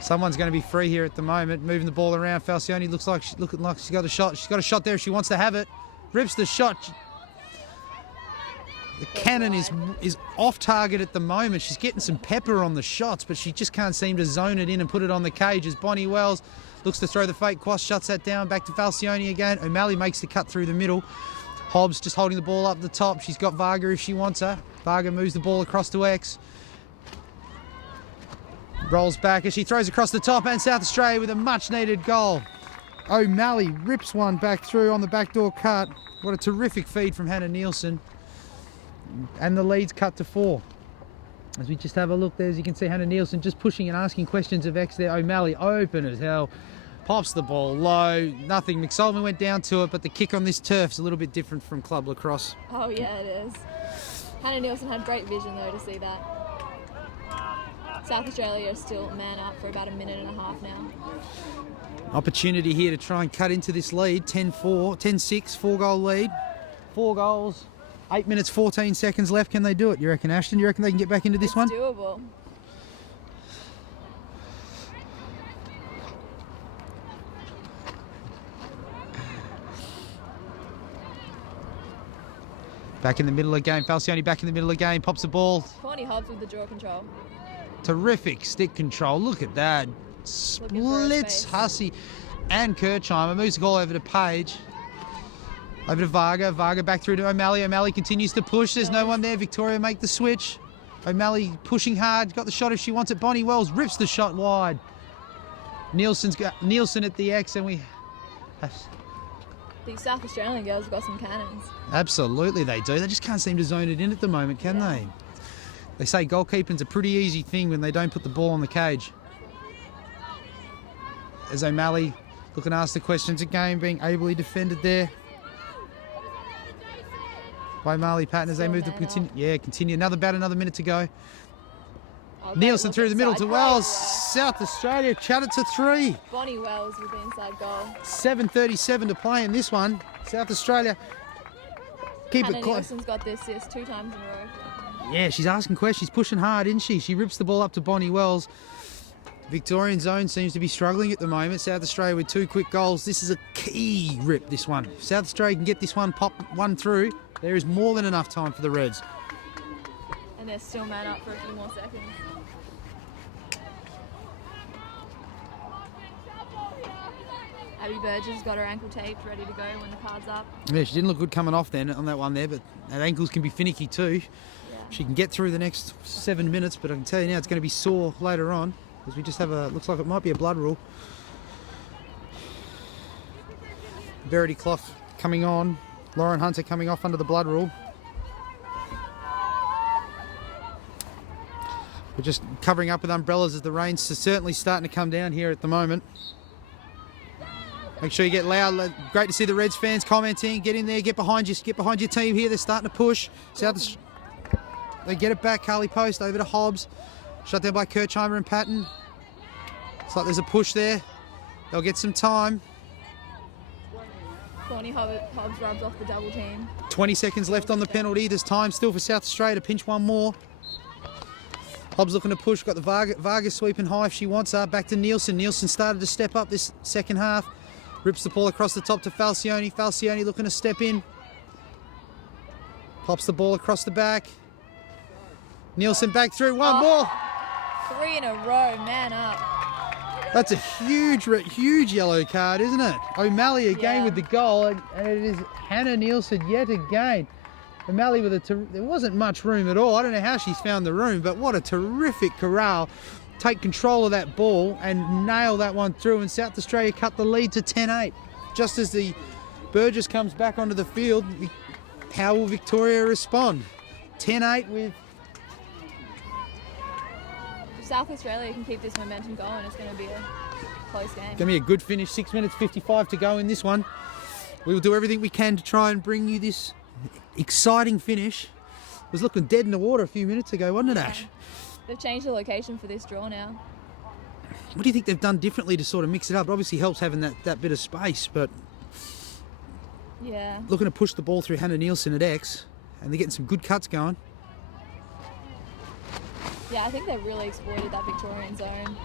Someone's going to be free here at the moment, moving the ball around. Falcioni looks like she's got a shot. She's got a shot there if she wants to have it. Rips the shot. The cannon is off target at the moment. She's getting some pepper on the shots, but she just can't seem to zone it in and put it on the cage as Bonnie Wells looks to throw the fake. Quas shuts that down. Back to Falcioni again. O'Malley makes the cut through the middle. Hobbs just holding the ball up the top. She's got Varga if she wants her. Varga moves the ball across to X. Rolls back as she throws across the top, and South Australia with a much needed goal. O'Malley rips one back through on the backdoor cut. What a terrific feed from Hannah Nielsen. And the lead's cut to 4. As we just have a look there, as you can see Hannah Nielsen just pushing and asking questions of X there. O'Malley open as hell. Pops the ball low, nothing. McSullivan went down to it, but the kick on this turf is a little bit different from club lacrosse. Oh yeah, it is. Hannah Nielsen had great vision though to see that. South Australia is still man up for about a minute and a half now. Opportunity here to try and cut into this lead. 10-4, 10-6, 4-goal lead. 4 goals, 8 minutes, 14 seconds left. Can they do it, you reckon, Ashton? You reckon they can get back into this one? It's doable. Back in the middle of the game. Falcioni back in the middle of the game. Pops the ball. Corny Hobbs with the draw control. Terrific stick control. Look at that. Splits Hussey and Kirchheimer. Moves the ball over to Page. Over to Varga. Varga back through to O'Malley. O'Malley continues to push. There's no one there. Victoria make the switch. O'Malley pushing hard. Got the shot if she wants it. Bonnie Wells rips the shot wide. Nielsen at the X, and we have These South Australian girls have got some cannons. Absolutely they do. They just can't seem to zone it in at the moment, can they? They say goalkeeping's a pretty easy thing when they don't put the ball on the cage. As O'Malley looking to ask the questions again, being ably defended there by Marley Patton as they move to continue. Yeah, continue. About another minute to go. Nielsen through the middle to Wells. South Australia chatted to 3. Bonnie Wells with the inside goal. 7:37 to play in this one. South Australia keep Hannah it close. Nielsen's got the assist 2 times in a row. Yeah, she's asking questions. She's pushing hard, isn't she? She rips the ball up to Bonnie Wells. Victorian zone seems to be struggling at the moment. South Australia with 2 quick goals. This is a key rip, this one. If South Australia can get this one, pop one through, there is more than enough time for the Reds. And they're still man up for a few more seconds. Abby Burgess got her ankle taped, ready to go when the card's up. Yeah, she didn't look good coming off then on that one there, but her ankles can be finicky too. Yeah. She can get through the next 7 minutes, but I can tell you now it's going to be sore later on, because we just have looks like it might be a blood rule. Verity Clough coming on, Lauren Hunter coming off under the blood rule. We're just covering up with umbrellas as the rain's certainly starting to come down here at the moment. Make sure you get loud. Great to see the Reds fans commenting. Get in there, get behind your team here. They're starting to push. They get it back. Carly Post over to Hobbs. Shut down by Kirchheimer and Patton. It's like there's a push there. They'll get some time. Corny Hobbs rubs off the double team. 20 seconds left on the penalty. There's time still for South Australia to pinch one more. Hobbs looking to push. Got the Vargas sweeping high if she wants her. Back to Nielsen. Nielsen started to step up this second half. Rips the ball across the top to Falcioni. Falcioni looking to step in. Pops the ball across the back. Nielsen back through. One more. 3 in a row. Man up. That's a huge yellow card, isn't it? O'Malley again with the goal, and it is Hannah Nielsen yet again. O'Malley with there wasn't much room at all. I don't know how she's found the room, but what a terrific corral. Take control of that ball and nail that one through, and South Australia cut the lead to 10-8. Just as the Burgess comes back onto the field, how will Victoria respond? 10-8 with... If South Australia can keep this momentum going, it's going to be a close game. Going to be a good finish. 6 minutes 55 to go in this one. We will do everything we can to try and bring you this exciting finish. It was looking dead in the water a few minutes ago, wasn't it, Ash? They've changed the location for this draw now. What do you think they've done differently to sort of mix it up? It obviously helps having that bit of space, but yeah, looking to push the ball through Hannah Nielsen at X, and they're getting some good cuts going. Yeah, I think they've really exploited that Victorian zone.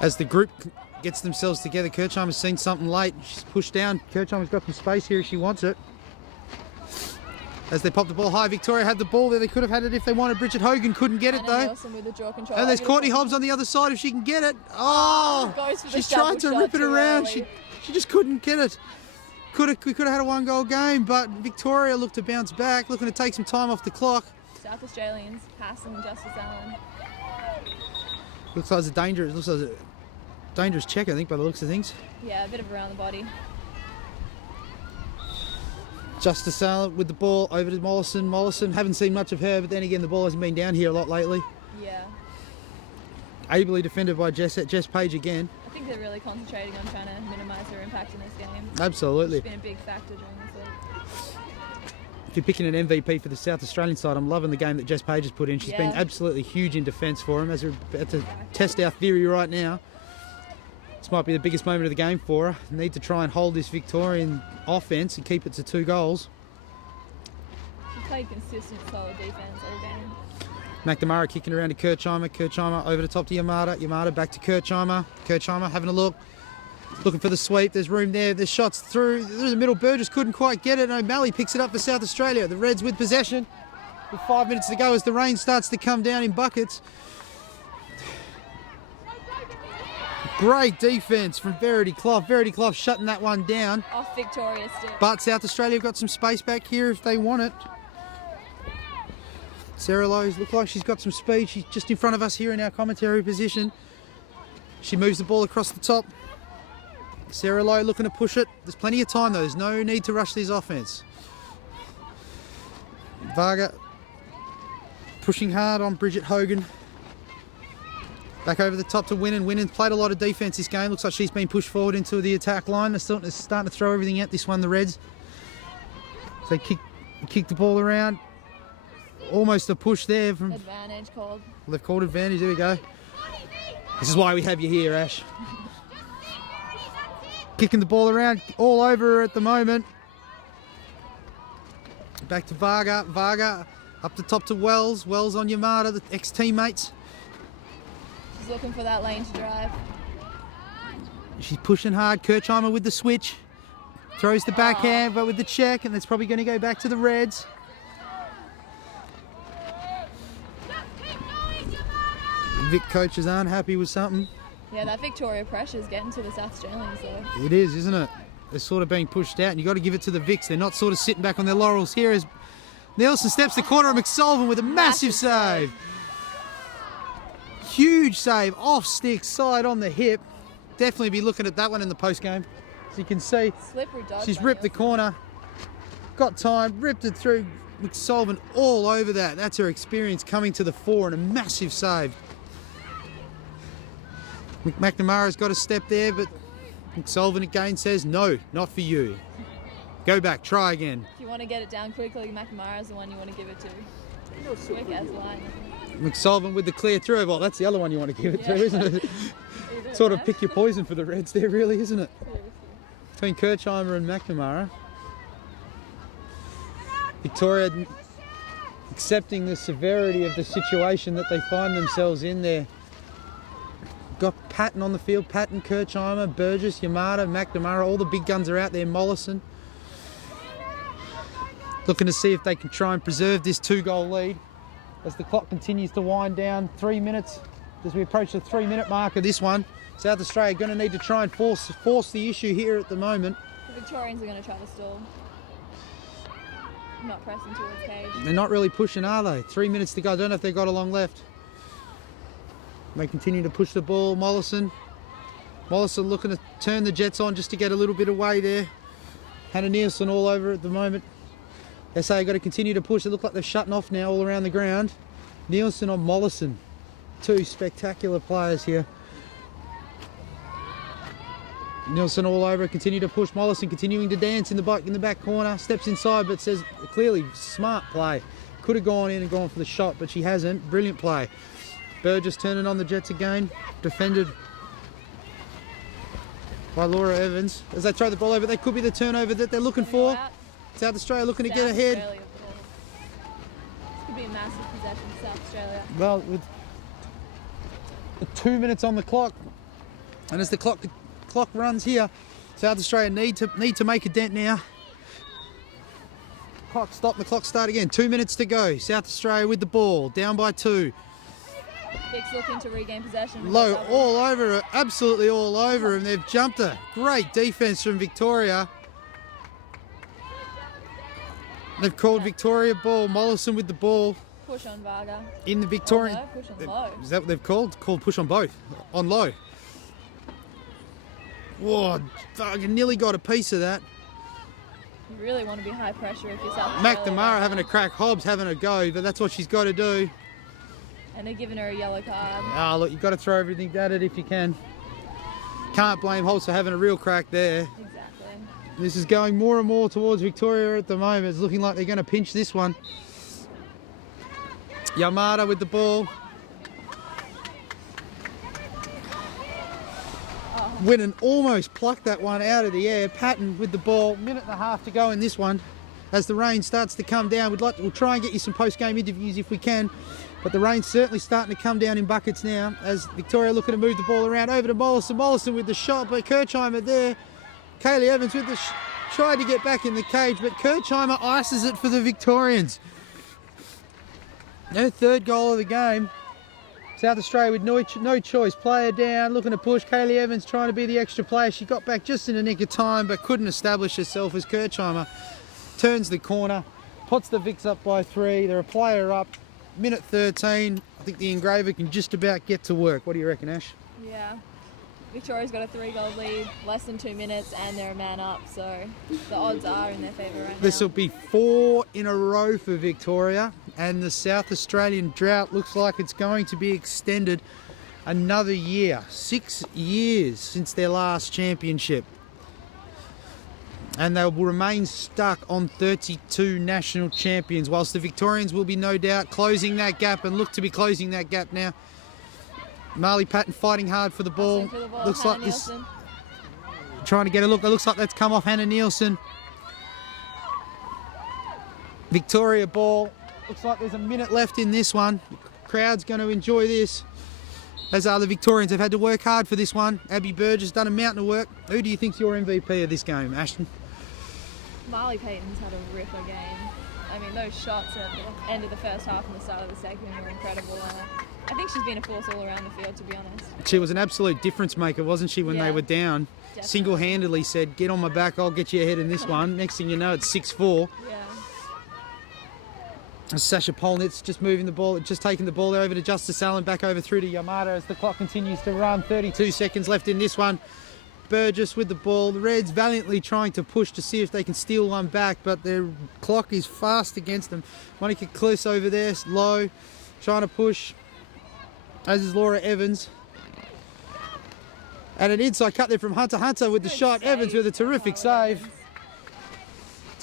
As the group gets themselves together, Kirchheimer's seen something late. She's pushed down. Kirchheimer's got some space here if she wants it. As they pop the ball high, Victoria had the ball there. They could have had it if they wanted. Bridget Hogan couldn't get it though. With the draw control. And there's Courtney Hobbs on the other side if she can get it. Oh, she's trying to rip it around. She just couldn't get it. We could have had a 1-goal game, but Victoria looked to bounce back, looking to take some time off the clock. South Australians passing Justice Allen. Looks like a dangerous check, I think, by the looks of things. Yeah, a bit of around the body. Justice Allen with the ball over to Mollison. Mollison, haven't seen much of her, but then again, the ball hasn't been down here a lot lately. Yeah. Ably defended by Jess Page again. I think they're really concentrating on trying to minimise her impact in this game. Absolutely. She's been a big factor during this week. If you're picking an MVP for the South Australian side, I'm loving the game that Jess Page has put in. She's been absolutely huge in defence for him. As we're about to test our theory right now, this might be the biggest moment of the game for her. Need to try and hold this Victorian offence and keep it to 2 goals. She's played consistent, solid defence all game. McNamara kicking around to Kirchheimer. Kirchheimer over the top to Yamada. Yamada back to Kirchheimer. Kirchheimer having a look. Looking for the sweep. There's room there. There's shots through the middle. Burgess couldn't quite get it. O'Malley picks it up for South Australia. The Reds with possession. With 5 minutes to go as the rain starts to come down in buckets. Great defence from Verity Clough. Verity Clough shutting that one down. Off Victoria still. But South Australia have got some space back here if they want it. Sarah Lowe's looks like she's got some speed. She's just in front of us here in our commentary position. She moves the ball across the top. Sarah Lowe looking to push it. There's plenty of time though. There's no need to rush this offense. Varga pushing hard on Bridget Hogan. Back over the top to Winnan. Winnan's played a lot of defence this game. Looks like she's been pushed forward into the attack line. They're starting to throw everything at this one, the Reds. So they kick the ball around. Almost a push there. Advantage called. They've called advantage. There we go. This is why we have you here, Ash. Kicking the ball around all over her at the moment. Back to Varga. Varga up the top to Wells. Wells on Yamada, the ex-teammates. She's looking for that lane to drive. She's pushing hard. Kirchheimer with the switch. Throws the backhand, but with the check, and that's probably going to go back to the Reds. Vic coaches aren't happy with something. Yeah, that Victoria pressure is getting to the South Australians though. It is, isn't it? They're sort of being pushed out, and you've got to give it to the Vics. They're not sort of sitting back on their laurels. Here is Nielsen steps the corner of McSullivan with a massive save. Huge save, off stick, side on the hip. Definitely be looking at that one in the post game. As you can see, Slippery dodge. she's ripped the corner, got time, ripped it through. McSullivan all over that. That's her experience coming to the fore, and a massive save. McNamara's got a step there, but McSullivan again says, no, not for you. Go back, try again. If you want to get it down quickly, McNamara's the one you want to give it to. Quick as line. McSullivan with the clear through. Well, that's the other one you want to give it to, isn't it? Sort of pick your poison for the Reds there, really, isn't it? Between Kirchheimer and McNamara. Victoria accepting the severity of the situation that they find themselves in there. Got Patton on the field, Patton, Kirchheimer, Burgess, Yamada, McNamara, all the big guns are out there, Mollison. Looking to see if they can try and preserve this 2-goal lead as the clock continues to wind down. 3 minutes as we approach the 3-minute mark of this one. South Australia going to need to try and force the issue here at the moment. The Victorians are going to try to stall. Not pressing towards cage. They're not really pushing, are they? 3 minutes to go. I don't know if they've got a long left. They continue to push the ball. Mollison looking to turn the Jets on just to get a little bit away there. Hannah Nielsen all over at the moment. They say they've got to continue to push. They look like they're shutting off now all around the ground. Nielsen on Mollison. Two spectacular players here. Nielsen all over, continue to push. Mollison continuing to dance in the back corner. Steps inside, but says clearly smart play. Could have gone in and gone for the shot, but she hasn't. Brilliant play. Burgess turning on the Jets again. Defended by Laura Evans. As they throw the ball over, they could be the turnover that they're looking for. South Australia looking to get ahead. This could be a massive possession for South Australia. Well, with 2 minutes on the clock, and as the clock runs here, South Australia need to make a dent now. Clock stop, the clock start again. 2 minutes to go. South Australia with the ball, down by 2. Vic's looking to regain possession. Low all over her, absolutely all over him. They've jumped her. Great defence from Victoria. They've called Victoria ball. Mollison with the ball. Push on Varga. In the Victorian. Oh, no, push on low. Is that what they've called? Called push on both. On low. Whoa, Varga nearly got a piece of that. You really want to be high pressure if you're South Australia. McNamara having a crack. Hobbs having a go, but that's what she's got to do. And they're giving her a yellow card. Ah, look, you've got to throw everything at it if you can. Can't blame Hobbs for having a real crack there. Exactly. This is going more and more towards Victoria at the moment. It's looking like they're going to pinch this one. Yamada with the ball. Winnan almost plucked that one out of the air. Patton with the ball. Minute and a half to go in this one. As the rain starts to come down, we'll try and get you some post-game interviews if we can. But the rain's certainly starting to come down in buckets now. As Victoria looking to move the ball around over to Mollison. Mollison with the shot, but Kirchheimer there. Kaylee Evans with the tried to get back in the cage, but Kirchheimer ices it for the Victorians. Their third goal of the game. South Australia with no choice. Player down, looking to push. Kaylee Evans trying to be the extra player. She got back just in the nick of time, but couldn't establish herself as Kirchheimer turns the corner, puts the Vics up by 3. They're a player up. Minute 13. I think the engraver can just about get to work. What do you reckon, Ash? Yeah. Victoria's got a 3-goal lead, less than 2 minutes, and they're a man up, so the odds are in their favour right now. This will be 4 in a row for Victoria, and the South Australian drought looks like it's going to be extended another year. 6 years since their last championship. And they will remain stuck on 32 national champions, whilst the Victorians will be no doubt closing that gap and look to be closing that gap now. Marley Patton fighting hard for the ball. Looks Hannah like this. Nielsen. Trying to get a look. It looks like that's come off Hannah Nielsen. Victoria ball. Looks like there's a minute left in this one. Crowd's going to enjoy this. As are the Victorians. Have had to work hard for this one. Abby Burgess done a mountain of work. Who do you think's your MVP of this game, Ashton? Marley Payton's had a ripper game. I mean, those shots at the end of the first half and the start of the second were incredible. I think she's been a force all around the field, to be honest. She was an absolute difference maker, wasn't she, when they were down? Definitely. Single-handedly said, get on my back, I'll get you ahead in this one. Next thing you know, it's 6-4. Yeah. Sasha Polnitz just moving the ball, just taking the ball over to Justice Allen, back over through to Yamada as the clock continues to run. 32 seconds left in this one. Burgess with the ball. The Reds valiantly trying to push to see if they can steal one back, but their clock is fast against them. Monica Cluse over there, low, trying to push, as is Laura Evans. And an inside cut there from Hunter. Hunter with the shot. Save. Evans with a terrific save.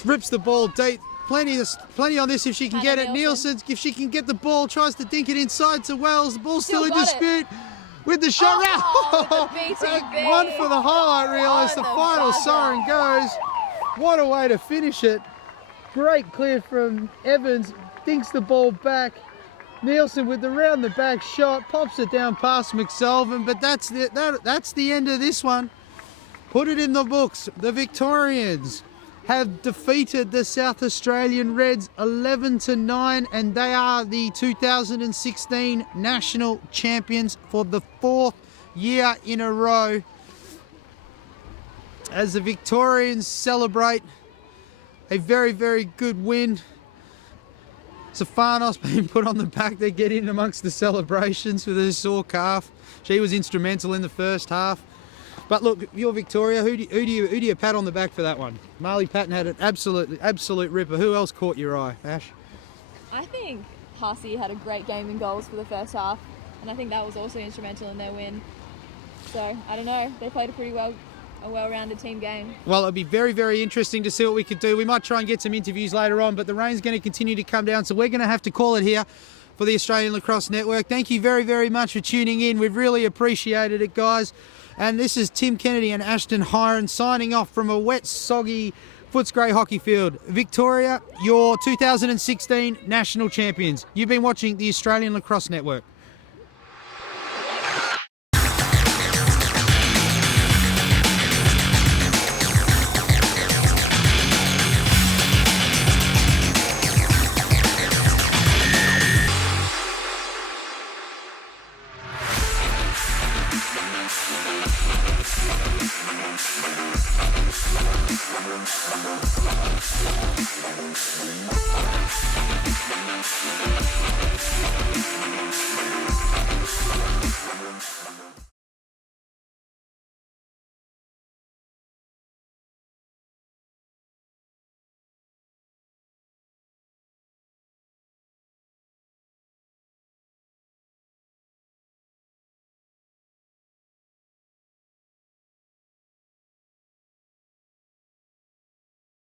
Rips the ball deep. Plenty on this if she can Hannah get it. Nielsen, if she can get the ball, tries to dink it inside to Wells. The ball's still in got it. dispute. With the shot. Oh, with the BTB. One for the highlight reel as the final buzzer. siren goes. What a way to finish it. Great clear from Evans. Dinks the ball back. Nielsen with the round the back shot. Pops it down past McSelvin. But that's the end of this one. Put it in the books. The Victorians have defeated the South Australian Reds 11-9, and they are the 2016 national champions for the 4th year in a row. As the Victorians celebrate a very, very good win. Stefanos being put on the back. They get in amongst the celebrations with a sore calf. She was instrumental in the first half. But look, you're Victoria. Who do you pat on the back for that one? Marley Patton had an absolute ripper. Who else caught your eye, Ash? I think Hussey had a great game in goals for the first half, and I think that was also instrumental in their win. So, I don't know. They played a well-rounded team game. Well, it'll be very, very interesting to see what we could do. We might try and get some interviews later on, but the rain's going to continue to come down, so we're going to have to call it here for the Australian Lacrosse Network. Thank you very, very much for tuning in. We've really appreciated it, guys. And this is Tim Kennedy and Ashton Hiron signing off from a wet, soggy Footscray hockey field. Victoria, your 2016 national champions. You've been watching the Australian Lacrosse Network.